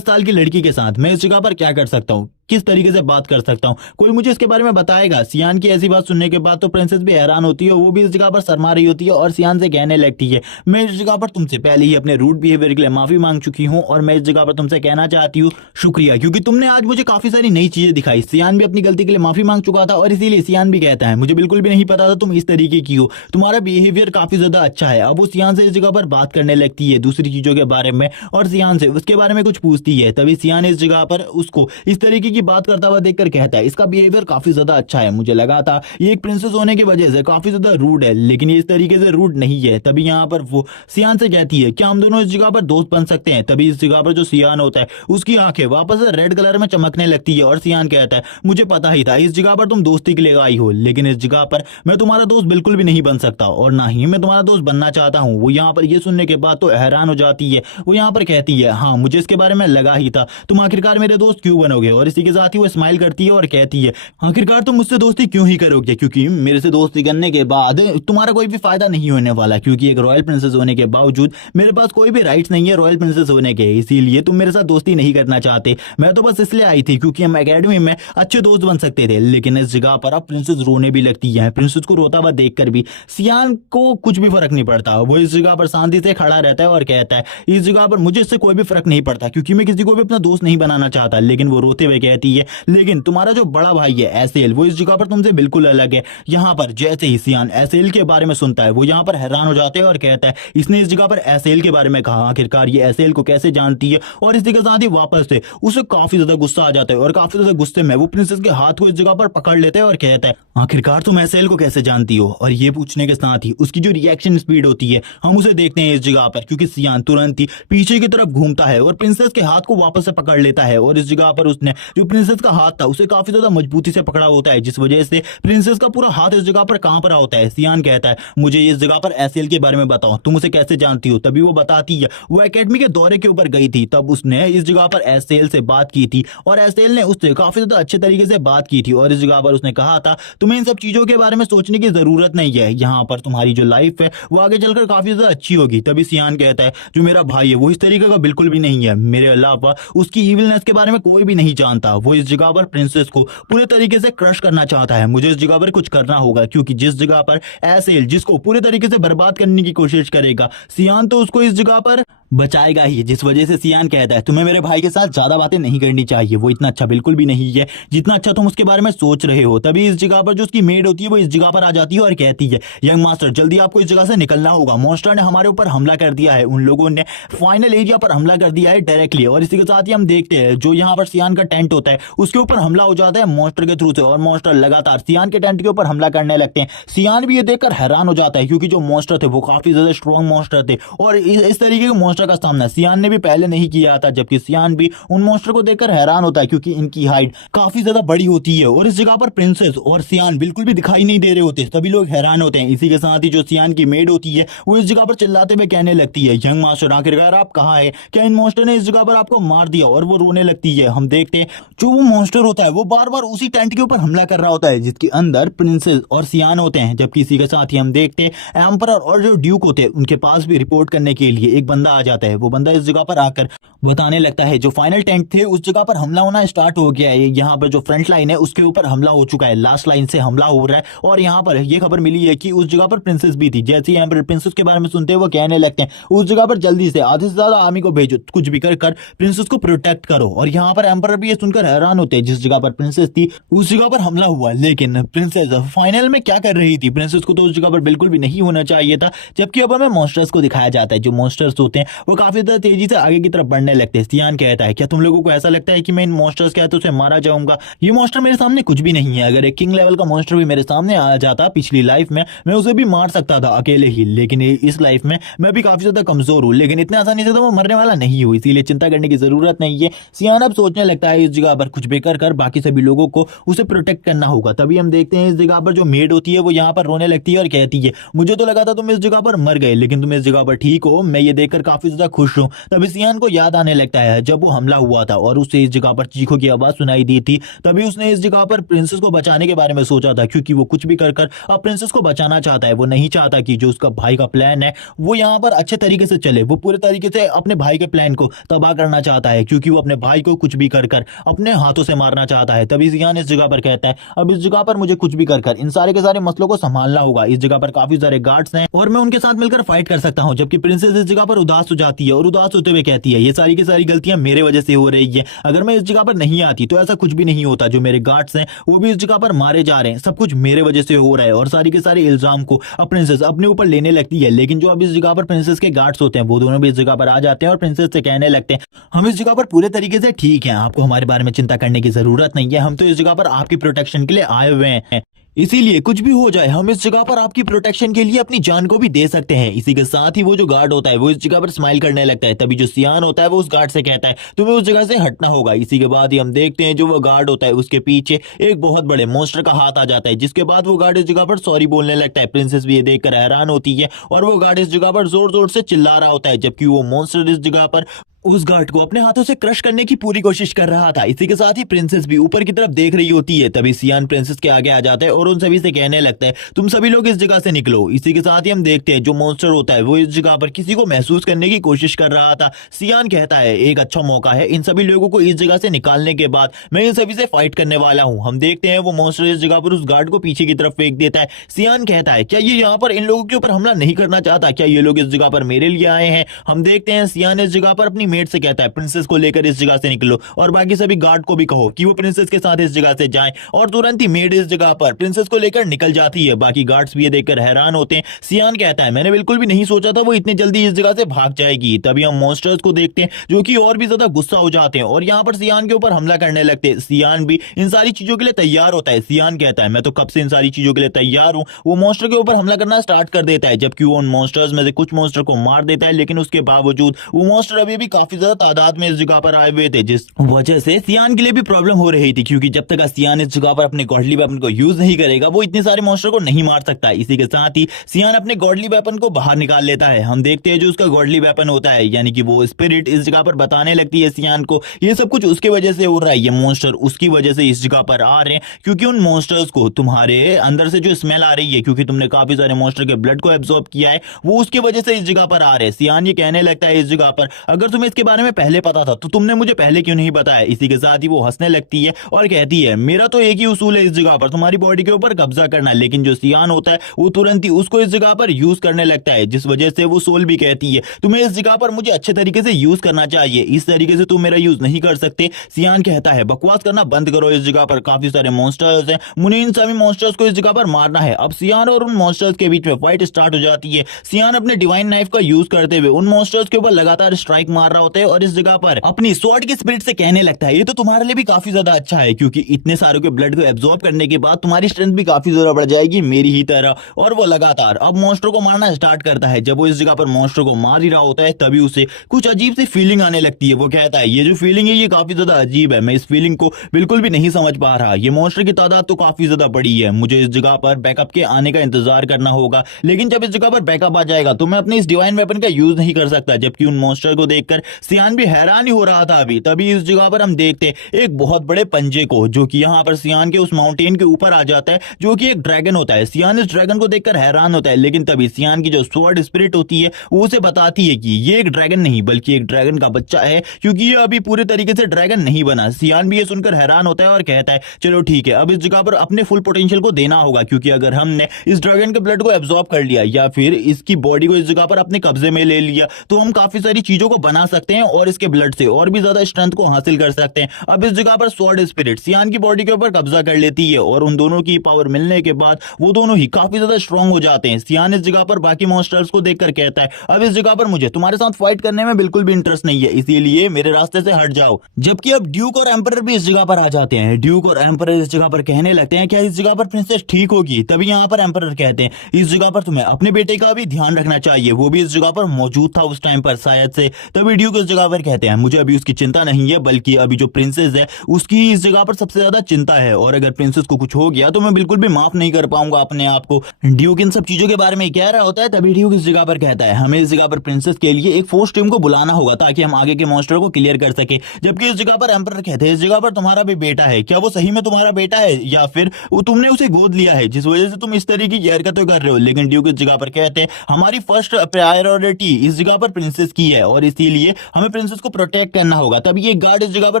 की लड़की के साथ मैं इस जगह पर क्या कर सकता हूँ, किस तरीके से बात कर सकता हूँ, कोई मुझे इसके बारे में बताएगा। सियान की ऐसी बात सुनने के बाद तो प्रिंसेस भी हैरान होती है, वो भी इस जगह पर शर्मा रही होती है और सियान से कहने लगती है मैं इस जगह पर तुमसे पहले ही अपने रूड बिहेवियर के लिए माफी मांग चुकी हूँ और मैं इस जगह पर तुमसे कहना चाहती हूँ शुक्रिया, क्योंकि तुमने आज मुझे काफी सारी नई चीजें दिखाई। सियान भी अपनी गलती के लिए माफी मांग चुका था और इसीलिए सियान भी कहता है मुझे बिल्कुल भी नहीं पता था तुम इस तरीके की हो, तुम्हारा बिहेवियर काफी ज्यादा अच्छा है। अब वो सियान से इस जगह पर बात करने लगती है दूसरी चीजों के बारे में और सियान से उसके बारे में कुछ पूछती है। तभी सियान इस जगह पर उसको इस तरीके की बात करता हुआ कर कहता है इसका बिहेवियर काफी ज्यादा अच्छा है, मुझे लगा था ये एक प्रिंसेस होने की वजह से काफी ज्यादा रूड है, लेकिन ये इस तरीके से रूड नहीं है। तभी यहाँ पर वो सियान से कहती है क्या हम दोनों इस जगह पर दोस्त बन सकते हैं। तभी इस जगह पर जो सियान होता है उसकी आंखें वापस से रेड कलर में चमकने लगती है और सियान कहता है मुझे पता ही था इस जगह पर तुम दोस्ती के लिए आई हो, लेकिन इस जगह पर मैं तुम्हारा दोस्त बिल्कुल भी नहीं बन सकता और ना ही मैं तुम्हारा दोस्त बनना चाहता हूँ। वो यहाँ पर ये सुनने के बाद तो हैरान हो जाती है। वो यहाँ पर कहती है हाँ मुझे इसके बारे में लगा ही था, तुम आखिरकार मेरे दोस्त क्यों बनोगे। और इसी के साथ ही वो स्माइल करती है और कहती है आखिरकार तुम मुझसे दोस्ती क्यों ही करोगे, क्योंकि मेरे से दोस्ती करने के बाद तुम्हारा कोई भी फायदा नहीं होने वाला, क्योंकि एक रॉयल प्रिंसेस होने के बावजूद मेरे पास कोई भी राइट्स नहीं है रॉयल प्रिंसेस होने के, इसीलिए तुम मेरे साथ दोस्ती नहीं करना चाहते। मैं तो बस इसलिए आई थी क्योंकि हम एकेडमी में अच्छे दोस्त बन सकते थे। लेकिन इस जगह पर अब प्रिंसेस रोने भी लगती है। प्रिंसेस को रोता हुआ देखकर भी सियान को कुछ भी फर्क नहीं पड़ता। वो इस जगह पर शांति से खड़ा रहता है और कहता है इस जगह पर मुझे इससे कोई भी फर्क नहीं पड़ता, क्योंकि मैं किसी को भी अपना दोस्त नहीं बनाना चाहता। लेकिन वो रोते हुए कहती है लेकिन तुम्हारा जो बड़ा भाई है एसेल वो इस जगह पर तुमसे बिल्कुल अलग है। यहाँ पर जैसे ही सियान एसेल के बारे में सुनता है वो यहाँ पर हैरान हो जाते हैं और कहता है इसने इस जगह पर एसेल के बारे में कहा, आखिरकार ये एसेल को कैसे जानती है। और इसी के साथ ही वापस से उसे काफी ज्यादा गुस्सा आ जाता है और काफी ज्यादा गुस्से में वो प्रिंसेस के हाथ को इस जगह पर पकड़ लेते हैं और कहता है आखिरकार तुम एसेल को कैसे जानती हो। और ये पूछने के साथ ही उसकी जो रिएक्शन स्पीड होती है हम उसे देखते हैं इस जगह पर, क्योंकि सियान तुरंत ही पीछे की तरफ घूमता है और प्रिंसेस के हाथ को वापस से पकड़ लेता है। और इस जगह पर उसने जो प्रिंसेस का हाथ था उसे काफी ज्यादा मजबूती से पकड़ा होता है, जिस वजह से प्रिंसेस का पूरा हाथ इस जगह पर कांप रहा होता है। सियान कहता है मुझे इस जगह पर एसेल के बारे में बताओ, तुम उसे कैसे जानती हो। तभी वो बताती है वो एकेडमी के दौरे के ऊपर गई थी, तब उसने इस जगह पर एसेल से बात की थी और एसेल ने उससे काफी ज्यादा अच्छे तरीके से बात की थी। और इस जगह पर उसने कहा था तुम्हें इन सब चीजों के बारे में सोचने की जरूरत नहीं है, यहाँ पर तुम्हारी जो लाइफ है वो आगे चलकर काफी ज्यादा अच्छी होगी। तभी सियान कहता है जो मेरा भाई है वो इस तरीके का बिल्कुल भी नहीं है, मेरे अलावा उसकी इविलनेस के बारे में कोई भी नहीं जानता। वो इस जगह पर प्रिंसेस को पूरे तरीके से क्रश करना चाहता है। मुझे इस जगह पर कुछ करना होगा, क्योंकि जिस जगह पर एसेल जिसको पूरे तरीके से बर्बाद करने की कोशिश करेगा सियान तो उसको इस जगह पर बचाएगा ही। जिस वजह से सियान कहता है तुम्हें मेरे भाई के साथ ज्यादा बातें नहीं करनी चाहिए, वो इतना अच्छा बिल्कुल भी नहीं है जितना अच्छा तुम उसके बारे में सोच रहे हो। तभी इस जगह पर जो उसकी मेड होती है वो इस जगह पर आ जाती है और कहती है यंग मास्टर जल्दी आपको इस जगह से निकलना होगा, मॉन्स्टर ने हमारे ऊपर हमला कर दिया है, उन लोगों ने फाइनल एरिया पर हमला कर दिया है डायरेक्टली। और इसी के साथ ही हम देखते हैं जो यहाँ पर सियान का टेंट होता है उसके ऊपर हमला हो जाता है मॉन्स्टर के थ्रू से और मॉन्स्टर लगातार सियान के टेंट के ऊपर हमला करने लगते हैं। सियान भी ये देखकर हैरान हो जाता है, क्योंकि जो मॉन्स्टर थे वो काफी ज्यादा स्ट्रॉन्ग मॉन्स्टर थे और इस तरीके के मॉन्स्टर का सामना सियान ने भी पहले नहीं किया था। जबकि सियान भी उन मॉन्स्टर को देखकर हैरान होता है, क्योंकि इनकी हाइट काफी ज्यादा बड़ी होती है और इस जगह पर प्रिंसेस और सियान बिल्कुल भी दिखाई नहीं दे रहे होते। सभी लोग हैरान होते हैं। इसी के साथ ही जो सियान की मेड होती है वो इस जगह पर चिल्लाते हुए कहने लगती है यंग मास्टर आखिरकार आप कहाँ है, क्या इन मॉन्स्टर ने इस जगह पर आपको मार दिया। और वो रोने लगती है। हम देखते हैं जो वो मॉन्स्टर होता है वो बार बार उसी टेंट के ऊपर हमला कर रहा होता है जिसके अंदर प्रिंसेस और सियान होते हैं। जबकि इसी के साथ ही हम देखते हैं एम्परर और जो ड्यूक होते हैं उनके पास भी रिपोर्ट करने के लिए एक बंदा आ जाता है। वो बंदा इस जगह पर आकर बताने लगता है जो फाइनल टेंट थे उस जगह पर हमला होना स्टार्ट हो गया है, यहाँ पर जो फ्रंट लाइन है उसके ऊपर हमला हो चुका है, लास्ट लाइन से हमला हो रहा है। और यहाँ पर ये खबर मिली है कि उस जगह पर प्रिंसेस भी थी। जैसे यहाँ पर प्रिंसेस के बारे में सुनते हैं वो कहने लगते हैं उस जगह पर जल्दी से आधे से ज्यादा आर्मी को भेजो, कुछ भी कर प्रिंसेस को प्रोटेक्ट करो। और यहाँ पर एम्पर भी ये सुनकर हैरान होते हैं, जिस जगह पर प्रिंसेस थी उस जगह पर हमला हुआ, लेकिन प्रिंसेस फाइनल में क्या कर रही थी, प्रिंसेस को तो उस जगह पर बिल्कुल भी नहीं होना चाहिए था। जबकि अब हमें मॉन्स्टर्स को दिखाया जाता है, जो मॉन्स्टर्स होते हैं वो काफी ज्यादा तेजी से आगे की तरफ बढ़ने लगते हैं। सियान कहता है क्या तुम लोगों को ऐसा लगता है कि मैं इन मॉन्स्टर्स के हाथों से मारा जाऊंगा? ये मॉन्स्टर मेरे सामने कुछ भी नहीं है। अगर एक किंग लेवल का मॉन्स्टर भी मेरे सामने आ जाता पिछली लाइफ में, मैं उसे भी मार सकता था अकेले ही, लेकिन इस लाइफ में मैं भी काफी ज्यादा कमजोर हूँ, लेकिन इतने आसानी से तो वो मरने वाला नहीं हूँ, इसीलिए चिंता करने की जरूरत नहीं है। सियान अब सोचने लगता है इस जगह पर कुछ भी कर बाकी सभी लोगों को उसे प्रोटेक्ट करना होगा। तभी हम देखते हैं इस जगह पर जो मेड होती है वो यहाँ पर रोने लगती है और कहती है मुझे तो लगा था तुम इस जगह पर मर गए, लेकिन तुम इस जगह पर ठीक हो, मैं ये देखकर काफी ज्यादा खुश हूँ। तभी सियान को याद आने लगता है जब वो हमला हुआ था और उसे इस जगह पर चीखों की आवाज सुनाई दी थी, तभी उसने इस जगह पर प्रिंसेस को बचाने के बारे में सोचा था, क्योंकि वो कुछ भी कर अब प्रिंसेस को बचाना चाहता है। वो नहीं चाहता कि जो उसका भाई का प्लान है वो यहाँ पर अच्छे तरीके से चले, वो पूरे तरीके से अपने भाई के प्लान को तबाह करना चाहता है, क्योंकि वो अपने भाई को कुछ भी कर अपने हाथों से मारना चाहता है। तभी सियान इस जगह पर कहता है अब इस जगह पर मुझे कुछ भी कर इन सारे के सारे मसलों को संभालना होगा। इस जगह पर काफी सारे गार्ड्स हैं और मैं उनके साथ मिलकर फाइट कर सकता हूँ। जबकि प्रिंसेस इस जगह पर उदास हो जाती है और उदास होते हुए कहती है ये सारी की सारी गलतियां मेरे वजह से हो रही है, अगर मैं इस जगह पर नहीं आती तो ऐसा कुछ भी नहीं होता। जो मेरे गार्ड्स हैं वो भी इस जगह पर मारे जा रहे हैं, सब कुछ मेरे वजह से हो रहा है। और सारी के सारे इल्जाम को प्रिंसेस अपने ऊपर लेने लगती है। लेकिन जो अब इस जगह पर प्रिंसेस के गार्ड्स होते हैं वो दोनों भी इस जगह पर आ जाते हैं और प्रिंसेस से कहने लगते हैं हम इस जगह पर पूरे तरीके से ठीक हैं, आपको हमारे बारे में चिंता करने की जरूरत नहीं है, हम तो इस जगह पर आपकी प्रोटेक्शन के लिए आए हुए हैं, इसीलिए कुछ भी हो जाए हम इस जगह पर आपकी प्रोटेक्शन के लिए अपनी जान को भी दे सकते हैं। इसी के साथ ही वो जो गार्ड होता है वो इस जगह पर स्माइल करने लगता है। तभी जो सियान होता है वो उस गार्ड से कहता है तुम्हें उस जगह से हटना होगा। इसी के बाद ही हम देखते हैं जो वो गार्ड होता है उसके पीछे एक बहुत बड़े मॉन्स्टर का हाथ आ जाता है, जिसके बाद वो गार्ड इस जगह पर सॉरी बोलने लगता है। प्रिंसेस भी ये देखकर हैरान होती है और वो गार्ड इस जगह पर जोर जोर से चिल्ला रहा होता है, जबकि वो मॉन्स्टर इस जगह पर उस गार्ड को अपने हाथों से क्रश करने की पूरी कोशिश कर रहा था। इसी के साथ ही प्रिंसेस भी ऊपर की तरफ देख रही होती है। तभी सियान प्रिंसेस के आगे आ जाता है और उन सभी से कहने लगता है तुम सभी लोग इस जगह से निकलो। इसी के साथ ही हम देखते हैं जो मॉन्स्टर होता है वो इस जगह पर किसी को महसूस करने की कोशिश कर रहा था। सियान कहता है एक अच्छा मौका है, इन सभी लोगों को इस जगह से निकालने के बाद मैं इन सभी से फाइट करने वाला हूँ। हम देखते हैं वो मॉन्स्टर इस जगह पर उस गार्ड को पीछे की तरफ फेंक देता है। सियान कहता है क्या ये यहाँ पर इन लोगों के ऊपर हमला नहीं करना चाहता, क्या ये लोग इस जगह पर मेरे लिए आए हैं? हम देखते हैं सियान इस जगह पर अपनी मेट से कहता है प्रिंसेस को लेकर इस जगह से निकलो और बाकी सभी गार्ड को भी कहो कि वो प्रिंसेस के साथ इस जगह से जाएं। और तुरंत ही मेड इस जगह पर प्रिंसेस को लेकर निकल जाती है। बाकी गार्ड्स भी ये देखकर हैरान होते हैं। सियान कहता है मैंने बिल्कुल भी नहीं सोचा था वो इतने जल्दी इस जगह से भाग जाएगी। तभी हम मॉन्स्टर्स को देखते हैं जो कि और भी ज्यादा गुस्सा हो जाते हैं और यहाँ पर सियान के ऊपर हमला करने लगते हैं। सियान भी इन सारी चीजों के लिए तैयार होता है। सियान कहता है मैं तो कब से इन सारी चीजों के लिए तैयार हूँ। वो मॉन्स्टर के ऊपर हमला करना स्टार्ट कर देता है, जबकि वो उन मॉन्स्टर्स में से कुछ मॉन्स्टर को मार देता है, लेकिन उसके बावजूद वो मॉन्स्टर अभी भी काफी ज्यादा तादाद में इस जगह पर आए हुए थे, जिस वजह से सियान के लिए भी प्रॉब्लम हो रही थी, क्योंकि जब तक सियान इस जगह पर अपने गॉडली वेपन को यूज नहीं करेगा वो इतने सारे मॉन्स्टर को नहीं मार सकता। इसी के साथ ही सियान अपने गॉडली वेपन को बाहर निकाल लेता है। हम देखते हैं जो उसका गॉडली वेपन होता है यानी कि वो स्पिरिट इस जगह पर बताने लगती है सियान को ये सब कुछ उसके वजह से हो रहा है, ये मॉन्स्टर उसकी वजह से इस जगह पर आ रहे हैं, क्योंकि उन मॉन्स्टर्स को तुम्हारे अंदर से जो स्मेल आ रही है, क्योंकि तुमने काफी सारे मॉन्स्टर के ब्लड को एब्जॉर्ब किया है, वो उसकी वजह से इस जगह पर आ रहे हैं। सियान ये कहने लगता है इस जगह पर अगर तुम्हें इसके बारे में पहले पता था तो तुमने मुझे पहले क्यों नहीं बताया। इसी के साथ ही वो हंसने लगती है और कहती है मेरा तो एक ही उसूल है इस जगह पर तुम्हारी बॉडी के ऊपर कब्जा करना, लेकिन जो सियान होता है वो तुरंत ही उसको इस जगह पर यूज करने लगता है, जिस वजह से वो सोल भी कहती है तुम्हें इस जगह पर मुझे अच्छे तरीके से यूज करना चाहिए, इस तरीके से तुम मेरा यूज नहीं कर सकते। सियान कहता है बकवास करना बंद करो, इस जगह पर काफी सारे मॉन्स्टर्स हैं, मुझे इन सभी मॉन्स्टर्स को इस जगह पर मारना है। अब सियान और उन मॉन्स्टर्स के बीच में फाइट स्टार्ट हो जाती है। सियान अपने डिवाइन नाइफ का यूज करते हुए उन मॉन्स्टर्स के ऊपर लगातार स्ट्राइक मार रहा होता है और इस जगह पर अपनी स्वॉर्ड की स्पिरिट से कहने लगता है ये तो तुम्हारे लिए भी काफी ज्यादा अच्छा है, क्योंकि इतने सारों के ब्लड को एब्जॉर्ब करने के बाद तुम्हारी स्ट्रेंथ भी काफी ज्यादा बढ़ जाएगी मेरी ही तरह। और वो लगातार अब मॉन्स्टर को मारना स्टार्ट करता है। जब वो इस जगह पर मॉन्स्टर को मार ही रहा होता है तभी उसे कुछ अजीब सी फीलिंग आने लगती है। वो कहता है ये जो फीलिंग है ये काफी ज्यादा अजीब है, मैं इस फीलिंग को बिल्कुल भी नहीं समझ पा रहा, ये मॉन्स्टर की तादाद तो काफी ज्यादा बड़ी है, मुझे इस जगह पर बैकअप के आने का इंतजार करना होगा, लेकिन जब इस जगह पर बैकअप आ जाएगा तो मैं अपने इस डिवाइन वेपन का यूज नहीं कर सकता। जबकि उन मॉन्स्टर को देखकर सियान भी हैरान ही हो रहा था अभी। तभी इस जगह पर हम देखते एक बहुत बड़े पंजे को, जो कि यहाँ पर सियान के उस माउंटेन के ऊपर आ जाता है, जो कि एक ड्रैगन होता है। सियान इस ड्रैगन को देखकर हैरान होता है, लेकिन तभी सियान की जो स्वॉर्ड स्पिरिट होती है वो उसे बताती है कि ये एक ड्रैगन नहीं बल्कि एक ड्रैगन का बच्चा है, क्योंकि ये अभी पूरे तरीके से ड्रैगन नहीं बना। सियान भी ये सुनकर हैरान होता है और कहता है चलो ठीक है, अब इस जगह पर अपने फुल पोटेंशियल को देना होगा, क्योंकि अगर हमने इस ड्रैगन के ब्लड को एब्जॉर्ब कर लिया या फिर इसकी बॉडी को इस जगह पर अपने कब्जे में ले लिया तो हम काफी सारी चीजों को बना सकते हैं और इसके ब्लड से और भी ज्यादा स्ट्रेंथ को हासिल कर सकते हैं। अब इस जगह पर स्वॉर्ड स्पिरिट सियान की बॉडी के ऊपर कब्जा कर लेती है और उन दोनों की पावर मिलने के बाद वो दोनों ही काफी ज्यादा स्ट्रांग हो जाते हैं। सियान इस जगह पर बाकी मॉन्स्टर्स को देखकर कहता है अब इस जगह पर मुझे तुम्हारे साथ फाइट करने में बिल्कुल भी इंटरेस्ट नहीं है, इसीलिए मेरे रास्ते से हट जाओ। जबकि अब ड्यूक और एम्परर भी इस जगह पर आ जाते हैं। ड्यूक और एम्परर इस जगह पर कहने लगते हैं क्या इस जगह पर प्रिंसेस ठीक होगी। तभी यहाँ पर एम्परर कहते हैं इस जगह पर तुम्हें अपने बेटे का भी ध्यान रखना चाहिए, वो भी इस जगह पर मौजूद था उस टाइम पर शायद से। तभी ड्यूक इस जगह पर कहते हैं मुझे अभी उसकी चिंता नहीं है, बल्कि अभी जो प्रिंसेस है उसकी इस जगह पर सबसे ज्यादा चिंता है, और अगर प्रिंसेस को कुछ हो गया तो मैं बिल्कुल भी माफ नहीं कर पाऊंगा अपने आप को। ड्यूक इन सब चीजों के बारे में कह रहा होता है। तभी ड्यूक इस जगह पर कहता है हमें इस जगह पर प्रिंसेस के लिए एक फोर्स टीम को बुलाना होगा ताकि हम आगे के मॉन्स्टर को क्लियर कर सके। जबकि इस जगह पर एम्परर कहते हैं इस जगह पर तुम्हारा भी बेटा है, क्या वो सही में तुम्हारा बेटा है या फिर वो तुमने उसे गोद लिया है जिस वजह से तुम इस तरीके की हरकतें कर रहे हो। लेकिन ड्यूक इस जगह पर कहते हैं हमारी फर्स्ट प्रायोरिटी इस जगह पर प्रिंसेस की है और इसीलिए हमें प्रिंसेस को प्रोटेक्ट करना होगा। तभी एक गार्ड इस जगह पर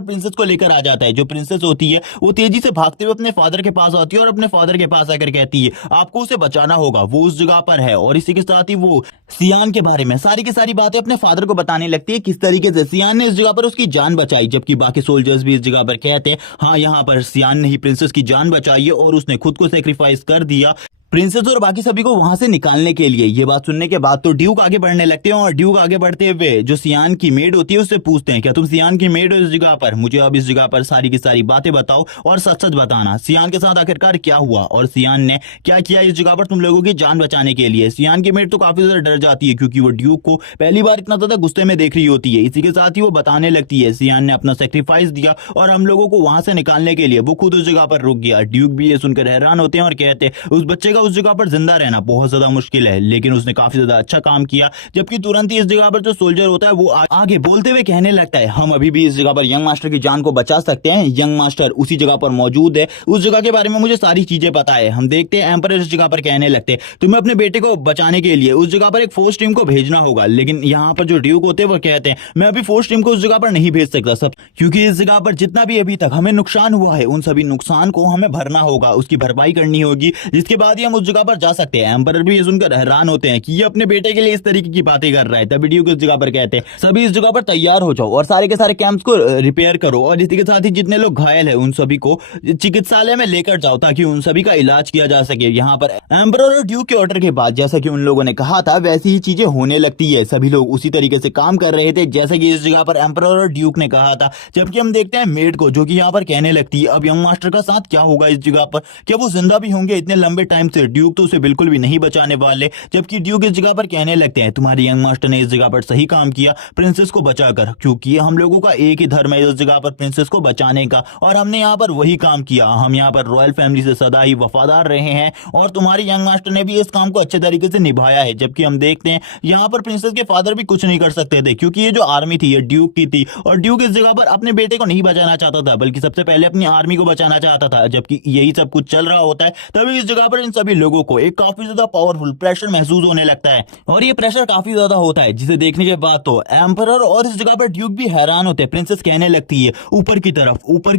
प्रिंसेस को लेकर आ जाता है। जो प्रिंसेस होती है वो तेजी से भागते हुए अपने फादर के पास आती है और अपने फादर के पास आकर कहती है आपको उसे बचाना होगा, वो उस जगह पर है। और इसी के साथ ही वो सियान के बारे में सारी की सारी बातें अपने फादर को बताने लगती है, किस तरीके से सियान ने इस जगह पर उसकी जान बचाई। जबकि बाकी सोल्जर्स भी इस जगह पर कहते हैं हाँ यहाँ पर सियान ने ही प्रिंसेस की जान बचाई है और उसने खुद को सेक्रीफाइस कर दिया प्रिंसेस और बाकी सभी को वहां से निकालने के लिए। ये बात सुनने के बाद तो ड्यूक आगे बढ़ने लगते हैं और ड्यूक आगे बढ़ते हुए जो सियान की मेड होती है उससे पूछते हैं क्या तुम सियान की मेड हो इस जगह पर, मुझे अब इस जगह पर सारी की सारी बातें बताओ और सच सच बताना सियान के साथ आखिरकार क्या हुआ और सियान ने क्या किया इस जगह पर तुम लोगों की जान बचाने के लिए। सियान की मेड तो काफी ज्यादा डर जाती है क्योंकि वो ड्यूक को पहली बार इतना ज्यादा गुस्से में देख रही होती है। इसी के साथ ही वो बताने लगती है सियान ने अपना सेक्रीफाइस दिया और हम लोगों को वहां से निकालने के लिए वो खुद उस जगह पर रुक गया। ड्यूक भी ये सुनकर हैरान होते हैं और कहते हैं उस बच्चे का उस जगह पर जिंदा रहना बहुत ज्यादा मुश्किल है, लेकिन उसने काफी ज्यादा अच्छा काम किया। जबकि तुरंत ही इस जगह पर जो सोल्जर होता है वो आगे बोलते हुए कहने लगता है हम अभी भी इस जगह पर यंग मास्टर की जान को बचा सकते हैं, यंग मास्टर उसी जगह पर मौजूद है, उस जगह के बारे में मुझे सारी चीजें पता है। हम देखते हैं एम्परर इस जगह पर कहने लगते हैं तुम्हें अपने बेटे को बचाने के लिए उस जगह पर एक फोर्स टीम को भेजना होगा। लेकिन यहाँ पर जो ड्यूक होते हैं वो कहते हैं मैं अभी फोर्स टीम को उस जगह पर नहीं भेज सकता सब, क्योंकि इस जगह पर जितना भी अभी तक हमें नुकसान हुआ है उन सभी नुकसान को हमें भरना होगा, उसकी भरपाई करनी होगी, जिसके बाद ही हम उस जगह पर जा सकते हैं। एम्परर भी सुनकर हैरान होते हैं कि ये अपने बेटे के लिए इस तरीके की बातें कर रहा है। तभी ड्यूक इस जगह पर कहते हैं सभी इस जगह पर तैयार हो जाओ और सारे के सारे कैंप्स को रिपेयर करो और इसी के साथ ही जितने लोग घायल हैं उन सभी को चिकित्सालय में लेकर जाओ ताकि उन सभी का इलाज किया जा सके। यहाँ पर एम्परर और ड्यूक के ऑर्डर के बाद जैसा कि उन लोगों ने कहा था वैसी ही चीजें होने लगती है। सभी लोग उसी तरीके से काम कर रहे थे जैसे कि इस जगह पर एम्परर और ड्यूक ने कहा था। जबकि हम देखते हैं मेड को जो कि यहाँ पर कहने लगती है अब यंग मास्टर का साथ क्या होगा इस जगह पर, क्या वो जिंदा भी होंगे इतने लंबे टाइम से, ड्यूक तो उसे बिल्कुल भी नहीं बचाने वाले। जबकि ड्यूक इस जगह पर कहने लगते हैं तुम्हारे यंग मास्टर ने इस जगह पर सही काम किया प्रिंसेस को बचाकर, क्योंकि हम लोगों का एक ही धर्म है इस जगह पर प्रिंसेस को बचाने का और हमने यहाँ पर वही काम किया। हम यहाँ पर रॉयल फैमिली से सदा ही वफादार रहे हैं और तुम्हारे यंग मास्टर ने भी इस काम को अच्छे तरीके से निभाया है। जबकि हम देखते हैं यहाँ पर प्रिंसेस के फादर भी कुछ नहीं कर सकते थे क्योंकि ये जो आर्मी थी ये ड्यूक की थी और ड्यूक इस जगह पर अपने बेटे को नहीं बचाना चाहता था बल्कि सबसे पहले अपनी आर्मी को बचाना चाहता था। जबकि यही सब कुछ चल रहा होता है तभी इस जगह पर इन सभी लोगों को एक काफी ज्यादा पावरफुल प्रेशर महसूस होने लगता है और ये प्रेशर काफी ज्यादा होता है जिसे देखने के बाद तो एम्परर और इस जगह पर ड्यूक भी हैरान होते हैं। प्रिंसेस कहने लगती है ऊपर की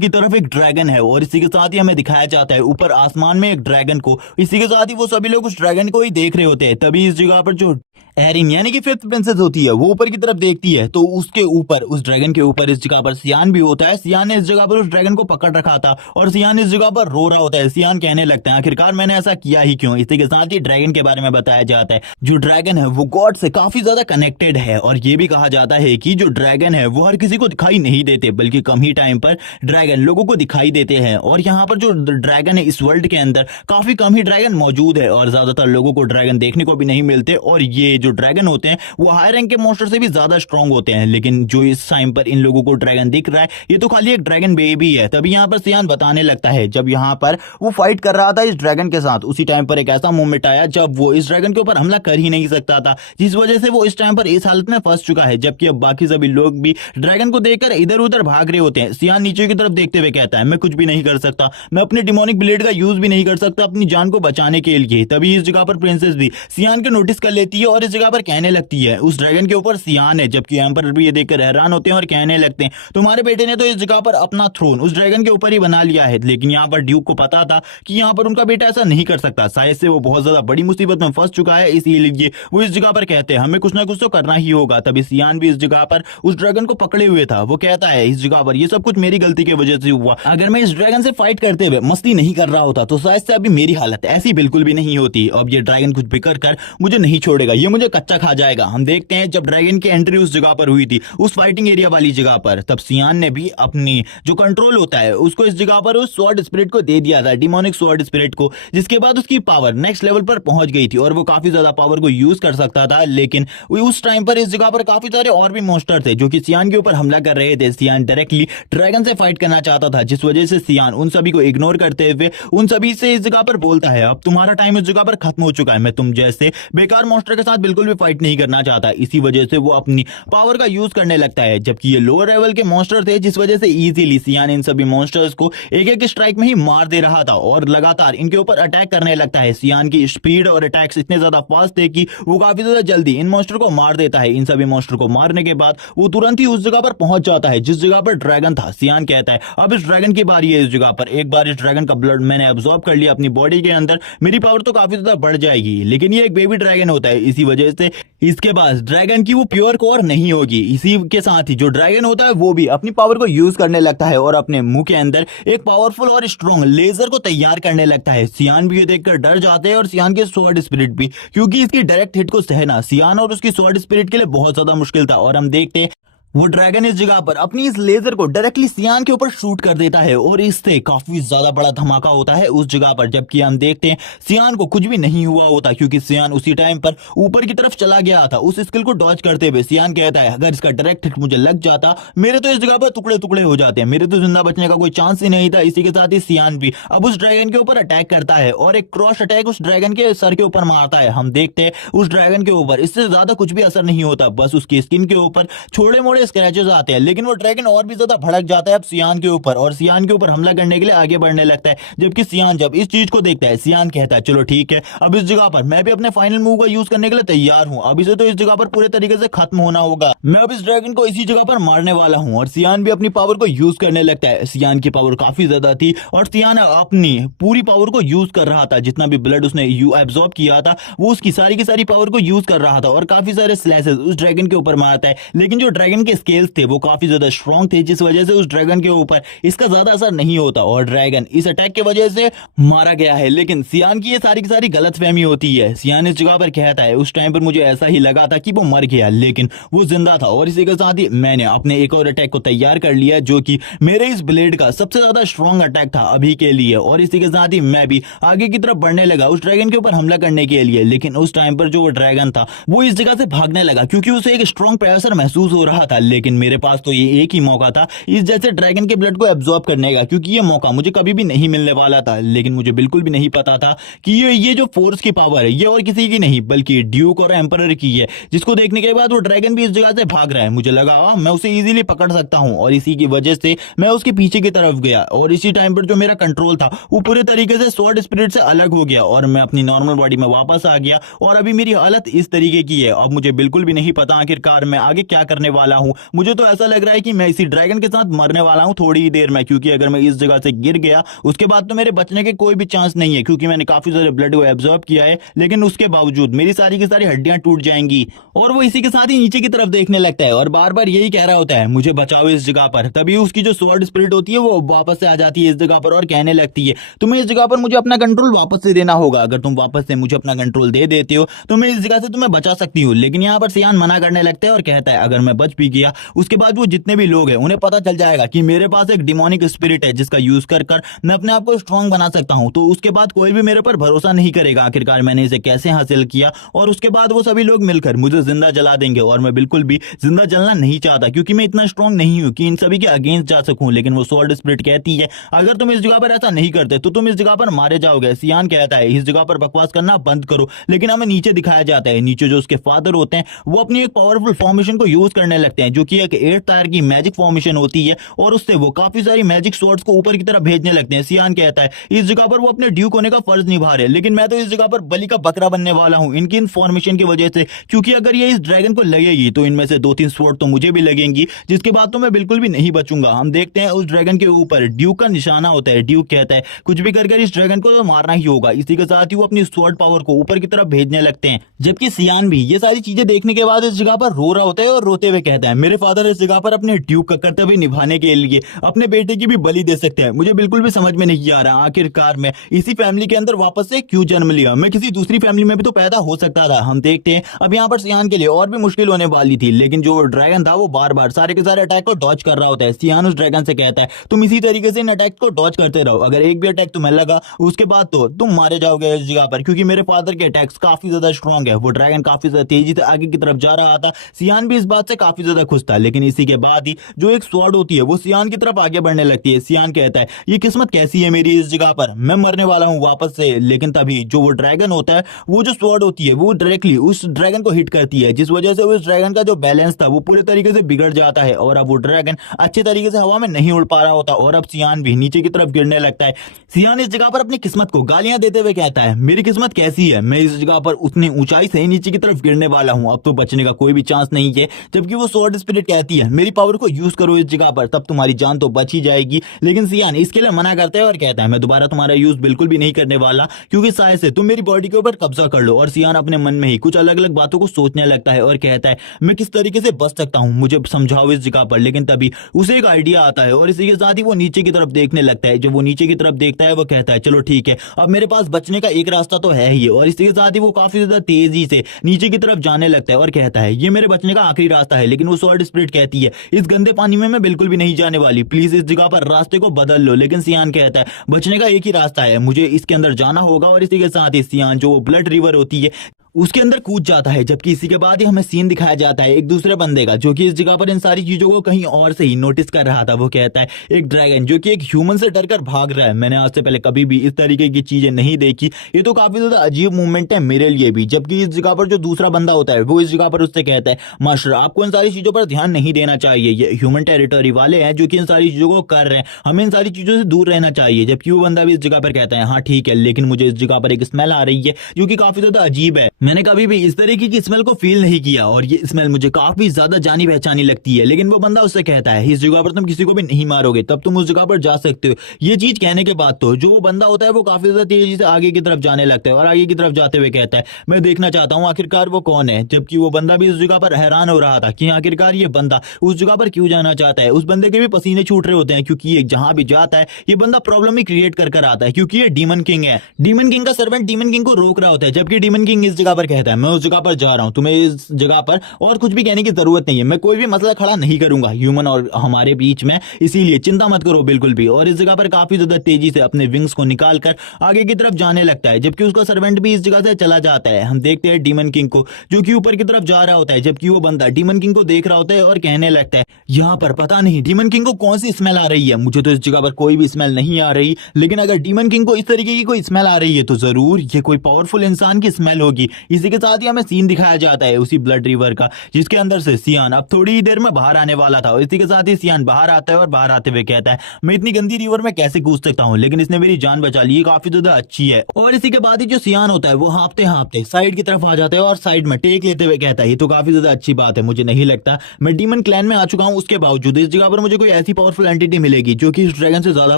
तरफ एक ड्रैगन है और इसी के साथ ही हमें दिखाया जाता है ऊपर आसमान में एक ड्रैगन को। इसी के साथ ही वो सभी लोग उस ड्रैगन को ही देख रहे होते हैं। तभी इस जगह पर जो एरिन यानी कि फिफ्थ प्रिंसेस होती है वो ऊपर की तरफ देखती है तो उसके ऊपर उस ड्रैगन के ऊपर इस जगह पर सियान भी होता है। सियान ने इस जगह पर उस ड्रैगन को पकड़ रखा था और सियान इस जगह पर रो रहा होता है। सियान कहने लगता है आखिरकार मैंने ऐसा किया ही क्यों। इसी के साथ ही ड्रैगन के बारे में बताया जाता है जो ड्रैगन है वो गॉड से काफी ज्यादा कनेक्टेड है और ये भी कहा जाता है कि जो ड्रैगन है वो हर किसी को दिखाई नहीं देते बल्कि कम ही टाइम पर ड्रैगन लोगों को दिखाई देते हैं। और यहाँ पर जो ड्रैगन है इस वर्ल्ड के अंदर काफी कम ही ड्रैगन मौजूद है और ज्यादातर लोगों को ड्रैगन देखने को भी नहीं मिलते और ये जो जो ड्रैगन होते हैं वो हाई रैंक के मॉन्स्टर से भी ज्यादा स्ट्रांग होते हैं, लेकिन जो इस टाइम पर इन लोगों को ड्रैगन दिख रहा है ये तो खाली एक ड्रैगन बेबी है। तभी यहाँ पर सियान बताने लगता है जब यहाँ पर वो फाइट कर रहा था इस ड्रैगन के साथ, उसी टाइम पर एक ऐसा मोमेंट आया जब वो इस ड्रैगन के ऊपर हमला कर ही नहीं सकता था, जिस वजह से वो इस टाइम पर इस हालत में फंस चुका है। जबकि अब बाकी सभी लोग भी ड्रैगन को देखकर इधर उधर भाग रहे होते हैं। सियान नीचे की तरफ देखते हुए कहता है मैं कुछ भी नहीं कर सकता, मैं अपने डिमोनिक ब्लेड का यूज भी नहीं कर सकता अपनी जान को बचाने के लिए। तभी इस जगह पर प्रिंसेस भी सियान को नोटिस कर लेती है और इस जगह पर कहने लगती है उस ड्रैगन के ऊपर सियान है। जबकि एम्परर भी ये देखकर हैरान होते हैं और कहने लगते हैं तुम्हारे बेटे ने तो इस जगह पर अपना थ्रोन उस ड्रैगन के ऊपर ही बना लिया है। लेकिन यहाँ पर ड्यूक को पता था कि यहाँ पर उनका बेटा ऐसा नहीं कर सकता, शायद से वो बहुत ज्यादा बड़ी मुसीबत में फंस चुका है, इसीलिए वो इस जगह पर कहते हैं हमें कुछ ना कुछ तो करना ही होगा। तभी सियान भी इस जगह पर उस ड्रैगन को पकड़े हुए था। वो कहता है इस जगह पर ये सब कुछ मेरी गलती की वजह से हुआ, अगर मैं इस ड्रैगन से फाइट करते हुए मस्ती नहीं कर रहा होता तो शायद से अभी मेरी हालत ऐसी बिल्कुल भी नहीं होती। अब ये ड्रैगन कुछ बिगड़ कर मुझे नहीं छोड़ेगा, ये मुझे कच्चा खा जाएगा। हम देखते हैं जब ड्रैगन की एंट्री उस जगह पर हुई थी उस फाइटिंग एरिया वाली जगह पर, तब सियान ने भी अपनी जो कंट्रोल होता है उसको इस जगह पर उस स्वॉर्ड स्पिरिट को दे दिया था, डिमोनिक स्वॉर्ड स्पिरिट को, जिसके बाद उसकी पावर नेक्स्ट लेवल पर पहुंच गई थी और वो काफी ज्यादा पावर को यूज कर सकता था। लेकिन उस टाइम पर इस जगह पर काफी सारे और भी मॉन्स्टर थे जो कि सियान के ऊपर हमला कर रहे थे। सियान डायरेक्टली ड्रैगन से फाइट करना चाहता था, जिस वजह से सियान उन सभी को इग्नोर करते हुए उन सभी से इस जगह पर बोलता है अब तुम्हारा टाइम इस जगह पर खत्म हो चुका है, मैं तुम जैसे बेकार मॉन्स्टर के साथ बिल्कुल भी फाइट नहीं करना चाहता। इसी वजह से वो अपनी पावर का यूज करने लगता है। जबकि ये लोअर लेवल के मॉन्स्टर थे, जिस वजह से इजीली सियान इन सभी मॉन्स्टर्स को एक एक स्ट्राइक में ही मार दे रहा था और लगातार इनके ऊपर अटैक करने लगता है। सियान की स्पीड और अटैक्स इतने ज्यादा फास्ट थे कि वो काफी ज्यादा जल्दी इन मॉन्स्टर को मार देता है। इन सभी मॉन्स्टर को मारने के बाद वो तुरंत ही उस जगह पर पहुंच जाता है जिस जगह पर ड्रैगन था। सियान कहता है अब इस ड्रैगन की बारी है इस जगह पर, एक बार इस ड्रैगन का ब्लड मैंने अब्सॉर्ब कर लिया अपनी बॉडी के अंदर, मेरी पावर तो काफी ज्यादा बढ़ जाएगी। लेकिन ये एक बेबी ड्रैगन होता है, इसी वजह से इसके पास ड्रैगन की वो प्योर कोर नहीं होगी। इसी के साथ ही जो ड्रैगन होता है वो भी अपनी पावर को यूज करने लगता है और अपने मुंह के अंदर एक पावरफुल और स्ट्रॉन्ग लेजर को तैयार करने लगता है। सियान भी ये देखकर डर जाते हैं और सियान के स्वॉर्ड स्पिरिट भी, क्योंकि इसकी डायरेक्ट हिट को सहना सियान और उसकी स्वॉर्ड स्पिरिट के लिए बहुत ज्यादा मुश्किल था। और हम देखते हैं वो ड्रैगन इस जगह पर अपनी इस लेजर को डायरेक्टली सियान के ऊपर शूट कर देता है और इससे काफी ज्यादा बड़ा धमाका होता है उस जगह पर। जबकि हम देखते हैं सियान को कुछ भी नहीं हुआ होता, क्योंकि सियान उसी टाइम पर ऊपर की तरफ चला गया था उस स्किल को डॉज करते हुए। सियान कहता है अगर इसका डायरेक्ट हिट मुझे लग जाता मेरे तो इस जगह पर टुकड़े टुकड़े हो जाते हैं, मेरे तो जिंदा बचने का कोई चांस ही नहीं था। इसी के साथ ही सियान भी अब उस ड्रैगन के ऊपर अटैक करता है और एक क्रॉस अटैक उस ड्रैगन के सर के ऊपर मारता है। हम देखते हैं उस ड्रैगन के ऊपर इससे ज्यादा कुछ भी असर नहीं होता, बस उसकी स्किन के ऊपर छोटे मोटे स्क्रैचेस आते हैं। लेकिन वो ड्रैगन और भी ज्यादा भड़क जाता है अब सियान के ऊपर और सियान के ऊपर हमला करने के लिए आगे बढ़ने लगता है। जबकि सियान जब इस चीज को देखता है सियान कहता है चलो ठीक है, अब इस जगह पर मैं भी अपने फाइनल मूव का यूज करने के लिए तैयार हूं, अब इसे तो इस जगह पर पूरे तरीके से खत्म होना होगा, मैं अब इस ड्रैगन को इसी जगह पर मारने वाला हूं। और सियान भी अपनी पावर को यूज करने लगता है। सियान की पावर काफी ज्यादा थी और सियान अपनी पूरी पावर को यूज कर रहा था, जितना भी ब्लड उसने एब्जॉर्ब किया था वो उसकी सारी की सारी पावर को यूज कर रहा था और काफी सारे स्लैशेस उस ड्रैगन के ऊपर मारता है। लेकिन जो ड्रैगन के स्केल्स थे वो काफी ज्यादा स्ट्रॉन्ग थे, जिस वजह से उस ड्रैगन के ऊपर इसका ज्यादा असर नहीं होता और ड्रैगन इस अटैक की वजह से मारा गया है। लेकिन सियान की ये सारी की सारी गलतफहमी होती है। सियान इस जगह पर कहता है उस टाइम पर मुझे ऐसा ही लगा था कि वो मर गया, लेकिन वो जिंदा था और इसी के साथ ही मैंने अपने एक और अटैक को तैयार कर लिया जो कि मेरे इस ब्लेड का सबसे ज्यादा स्ट्रॉन्ग अटैक था अभी के लिए। और इसी के साथ ही मैं भी आगे की तरफ बढ़ने लगा उस ड्रैगन के ऊपर हमला करने के लिए। लेकिन उस टाइम पर जो वो ड्रैगन था वो इस जगह से भागने लगा क्योंकि उसे एक स्ट्रॉन्ग प्रेशर महसूस हो रहा था। लेकिन मेरे पास तो ये एक ही मौका था इस जैसे ड्रैगन के ब्लड को एब्जॉर्ब करने का, क्योंकि ये मौका मुझे कभी भी नहीं मिलने वाला था। लेकिन मुझे बिल्कुल भी नहीं पता था कि ये जो फोर्स की पावर है ये और किसी की नहीं बल्कि ड्यूक और एम्परर की है, जिसको देखने के बाद वो ड्रैगन भी इस जगह से भाग रहा है। मुझे लगा मैं उसे इजीली पकड़ सकता हूं और इसी की वजह से मैं उसके पीछे की तरफ गया और इसी टाइम पर जो मेरा कंट्रोल था वो पूरे तरीके से स्वॉर्ड स्पिरिट से अलग हो गया और मैं अपनी नॉर्मल बॉडी में वापस आ गया और अभी मेरी हालत इस तरीके की है। अब मुझे बिल्कुल भी नहीं पता आखिरकार मैं आगे क्या करने वाला हूं। मुझे तो ऐसा लग रहा है कि मैं इसी ड्रैगन के साथ मरने वाला हूं थोड़ी ही देर में, क्योंकि अगर मैं इस जगह से गिर गया उसके बाद तो मेरे बचने के कोई भी चांस नहीं है, क्योंकि मैंने काफी सारे ब्लड को एब्जॉर्ब किया है। लेकिन उसके बावजूद मेरी सारी की सारी हड्डियां टूट जाएंगी और वो इसी के साथ ही नीचे की तरफ देखने लगता है और बार बार यही कह रहा होता है मुझे बचाओ इस जगह पर। तभी उसकी जो स्वॉर्ड स्पिरिट होती है वो वापस से आ जाती है इस जगह पर और कहने लगती है तुम्हें इस जगह पर मुझे अपना कंट्रोल वापस से देना होगा, अगर तुम वापस से मुझे अपना कंट्रोल दे देते हो तो मैं इस जगह से तुम्हें बचा सकती हूँ। लेकिन यहाँ पर सियान मना करने लगता है और कहता है अगर मैं बच भी गया उसके बाद वो जितने भी लोग हैं उन्हें पता चल जाएगा कि मेरे पास एक डिमोनिक स्पिरिट है जिसका यूज कर कर मैं अपने आप को स्ट्रांग बना सकता हूं। तो उसके बाद कोई भी मेरे पर भरोसा नहीं करेगा आखिरकार मैंने इसे कैसे हासिल किया। और उसके बाद वो सभी लोग मिलकर मुझे जिंदा जला देंगे और मैं बिल्कुल भी जिंदा जलना नहीं चाहता क्योंकि मैं इतना स्ट्रांग नहीं हूं कि इन सभी के अगेंस्ट जा सकूं। लेकिन वो स्वॉर्ड स्पिरिट कहती है अगर तुम इस जगह पर ऐसा नहीं करते तो तुम इस जगह पर मारे जाओगे। सियान कहता है इस जगह पर बकवास करना बंद करो। लेकिन हमें नीचे दिखाया जाता है नीचे जो उसके फादर होते हैं वो अपनी एक पावरफुल फॉर्मेशन को यूज करने लगते हैं जो कि एक 8 टायर की मैजिक फॉर्मेशन होती है और उससे वो काफी सारी मैजिक स्वॉर्ड्स को ऊपर की तरफ भेजने लगते हैं। सियान कहता है इस जगह पर वो अपने ड्यूक होने का फर्ज निभा रहे लेकिन मैं तो इस जगह पर बलि का बकरा बनने वाला हूं इनकी इनफॉर्मेशन की वजह से क्योंकि अगर ये इस ड्रैगन को लगेगी तो इनमें से 2-3 स्वॉर्ड तो मुझे भी लगेंगी जिसके बाद तो मैं बिल्कुल भी नहीं बचूंगा। हम देखते हैं उस ड्रैगन के ऊपर ड्यूक का निशाना होता है। ड्यूक कहता है कुछ भी कर इस ड्रैगन को तो मारना ही होगा। इसी के साथ ही वो अपनी स्वॉर्ड पावर को ऊपर की तरफ भेजने लगते हैं जबकि सियान भी ये सारी चीजें देखने के बाद इस जगह पर रो रहा होता है और रोते हुए कहता है मेरे फादर इस जगह पर अपने ड्यूक का कर्तव्य निभाने के लिए अपने बेटे की भी बलि दे सकते हैं। मुझे बिल्कुल भी समझ में नहीं आ रहा आखिरकार मैं इसी फैमिली के अंदर वापस से क्यों जन्म लिया। मैं किसी दूसरी फैमिली में भी तो पैदा हो सकता था। हम देखते हैं अब यहाँ पर सियान के लिए और भी मुश्किल होने वाली थी लेकिन जो ड्रैगन था वो बार बार सारे के सारे अटैक को डॉज कर रहा होता है। सियान उस ड्रैगन से कहता है तुम इसी तरीके से इन अटैक को डॉज करते रहो अगर एक भी अटैक तुम्हें लगा उसके बाद तो तुम मारे जाओगे इस जगह पर क्योंकि मेरे फादर के अटैक्स काफी ज्यादा स्ट्रॉन्ग है। वो ड्रैगन काफी ज्यादा तेजी से आगे की तरफ जा रहा था। सियान भी इस बात से काफी ज्यादा खुश था लेकिन इसी के बाद ही जो एक स्वॉर्ड होती है वो सियान की तरफ आगे बढ़ने लगती है। सियान कहता है ये किस्मत कैसी है मेरी इस जगह पर मैं मरने वाला हूं वापस से। लेकिन तभी जो वो ड्रैगन होता है वो जो स्वॉर्ड होती है वो डायरेक्टली उस ड्रैगन को हिट करती है जिस वजह से उस ड्रैगन का जो बैलेंस था वो पूरे तरीके से बिगड़ जाता है और अब वो ड्रैगन अच्छे तरीके से हवा में नहीं उड़ पा रहा होता और अब सियान भी नीचे की तरफ गिरने लगता है। सियान इस जगह पर अपनी किस्मत को गालियां देते हुए कहता है मेरी किस्मत कैसी है मैं इस जगह पर उतनी ऊंचाई से नीचे की तरफ गिरने वाला हूं अब तो बचने का कोई भी चांस नहीं है। जबकि वो स्वॉर्ड स्पिरिट कहती है मेरी पावर को यूज करो इस जगह पर तब तुम्हारी जान तो बच ही जाएगी। लेकिन सियान इसके लिए मना करता है और कहता है मैं दोबारा तुम्हारा यूज बिल्कुल भी नहीं करने वाला क्योंकि शायद से तुम मेरी बॉडी के ऊपर कब्जा कर लो। और सियान अपने मन में ही कुछ अलग अलग बातों को सोचने लगता है और कहता है मैं किस तरीके से बच सकता हूं मुझे समझाओ इस जगह पर। लेकिन तभी उसे एक आइडिया आता है और इसी के साथ ही वो नीचे की तरफ देखने लगता है। जब वो नीचे की तरफ देखता है वो कहता है चलो ठीक है अब मेरे पास बचने का एक रास्ता तो है ही। और इसी के साथ ही वो काफी ज्यादा तेजी से नीचे की तरफ जाने लगता है और कहता है ये मेरे बचने का आखिरी रास्ता है। लेकिन वो स्वॉर्ड स्पिरिट कहती है इस गंदे पानी में मैं बिल्कुल भी नहीं जाने वाली प्लीज इस जगह पर रास्ते को बदल लो। लेकिन सियान कहता है बचने का एक ही रास्ता है मुझे इसके अंदर जाना होगा। और इसी के साथ ही सियान जो ब्लड रिवर होती है उसके अंदर कूद जाता है। जबकि इसी के बाद ही हमें सीन दिखाया जाता है एक दूसरे बंदे का जो कि इस जगह पर इन सारी चीजों को कहीं और से ही नोटिस कर रहा था। वो कहता है एक ड्रैगन जो कि एक ह्यूमन से डरकर भाग रहा है मैंने आज से पहले कभी भी इस तरीके की चीजें नहीं देखी ये तो काफी ज्यादा अजीब मूवमेंट है मेरे लिए भी। जबकि इस जगह पर जो दूसरा बंदा होता है वो इस जगह पर उससे कहता है मास्टर आपको इन सारी चीजों पर ध्यान नहीं देना चाहिए ये ह्यूमन टेरिटरी वाले हैं जो कि इन सारी चीजों को कर रहे हैं हमें इन सारी चीजों से दूर रहना चाहिए। जबकि वो बंदा भी इस जगह पर कहता है हाँ ठीक है लेकिन मुझे इस जगह पर एक स्मेल आ रही है जो कि काफी ज्यादा अजीब है मैंने कभी भी इस तरीके की स्मेल को फील नहीं किया और ये स्मेल मुझे काफी ज्यादा जानी पहचानी लगती है। लेकिन वो बंदा उससे कहता है इस जगह पर तुम किसी को भी नहीं मारोगे तब तुम उस जगह पर जा सकते हो। ये चीज कहने के बाद तो जो वो बंदा होता है वो काफी ज्यादा तेजी से आगे की तरफ जाने लगता है और आगे की तरफ जाते हुए कहता है मैं देखना चाहता हूँ आखिरकार वो कौन है। जबकि वो बंदा भी उस जगह पर हैरान हो रहा था कि आखिरकार ये बंदा उस जगह पर क्यों जाना चाहता है। उस बंदे के भी पसीने छूट रहे होते हैं क्योंकि ये जहां भी जाता है ये बंदा प्रॉब्लम ही क्रिएट कर आता है क्योंकि ये डीमन किंग है। डीमन किंग का सर्वेंट डीमन किंग को रोक रहा होता है जबकि डीमन किंग इस जगह पर कहता है मैं उस जगह पर जा रहा हूं तुम्हें इस जगह पर और कुछ भी कहने की जरूरत नहीं है मैं कोई भी मसला खड़ा नहीं करूंगा ह्यूमन और हमारे बीच में इसीलिए चिंता मत करो बिल्कुल भी। और इस जगह पर काफी ज्यादा तेजी से अपने विंग्स को निकालकर आगे की तरफ जाने लगता है जबकि उसका सर्वेंट भी इस जगह से चला जाता है। हम देखते हैं डीमन किंग को जो कि ऊपर की तरफ जा रहा होता है जबकि वो बंदा डीमन किंग को देख रहा होता है और कहने लगता है यहाँ पर पता नहीं डीमन किंग को कौन सी स्मेल आ रही है मुझे तो इस जगह पर कोई भी स्मेल नहीं आ रही लेकिन अगर डीमन किंग को इस तरीके की कोई स्मेल आ रही है तो जरूर ये कोई पावरफुल इंसान की स्मेल होगी। इसी के साथ ही हमें सीन दिखाया जाता है उसी ब्लड रिवर का जिसके अंदर से सियान अब थोड़ी ही देर में बाहर आने वाला था। और इसी के साथ ही सियान बाहर आता है और बाहर आते हुए कहता है मैं इतनी गंदी रिवर में कैसे कूद सकता हूँ लेकिन इसने मेरी जान बचा ली काफी ज्यादा अच्छी है। और इसी के बाद ही जो सियान होता है वो हाँपते हाँपते साइड की तरफ आ जाता है और साइड में टेक लेते हुए कहता है ये तो काफी ज्यादा अच्छी बात है मुझे नहीं लगता मैं डीमन क्लैन में आ चुका हूँ उसके बावजूद इस जगह पर मुझे कोई ऐसी पावरफुल एंटिटी मिलेगी जो कि इस ड्रैगन से ज्यादा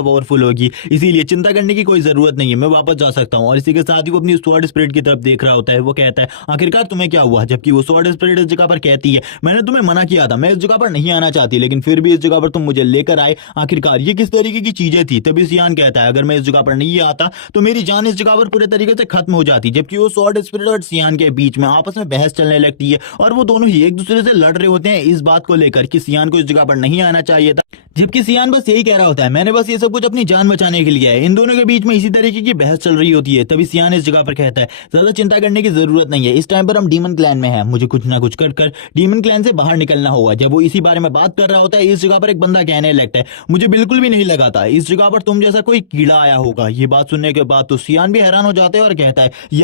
पावरफुल होगी इसीलिए चिंता करने की कोई जरूरत नहीं है मैं वापस जा सकता हूँ। और इसी के साथ ही वो अपनी स्वॉर्ड स्पिरिट की तरफ देख रहा होता है वो वो कहता है आखिरकार तुम्हें क्या हुआ, जबकि वो स्वॉर्ड स्पिरिट इस जगह पर कहती है मैंने तुम्हें मना किया था, मैं इस जगह पर नहीं आना चाहती, लेकिन फिर भी इस जगह पर तुम मुझे लेकर आए, आखिरकार ये किस तरीके की चीजें थी। तभी सियान कहता है अगर मैं इस जगह पर नहीं आता तो मेरी जान इस जगह पर पूरे तरीके से खत्म हो जाती। जबकि वो स्वॉर्ड स्पिरिट और सियान के बीच में आपस में बहस चलने लगती है और वो दोनों ही एक दूसरे से लड़ रहे होते हैं इस बात को लेकर कि सियान को इस जगह पर नहीं आना चाहिए था, जबकि सियान बस यही कह रहा होता है मैंने बस ये सब कुछ अपनी जान बचाने के लिए है। इन दोनों के बीच में इसी तरीके की बहस चल रही होती है। तभी सियान इस जगह पर कहता है ज्यादा चिंता करने की जरूरत नहीं है, इस टाइम पर हम डीमन क्लैन में हैं, मुझे कुछ ना कुछ कर डीमन क्लैन से बाहर निकलना होगा। जब वो इसी बारे में बात कर रहा होता है इस जगह पर एक बंदा कहने लगता है मुझे बिल्कुल भी नहीं लगा था इस जगह पर तुम जैसा कोई कीड़ा आया होगा। ये बात सुनने के बाद तो सियान भी हैरान हो जाते हैं और कहता है ये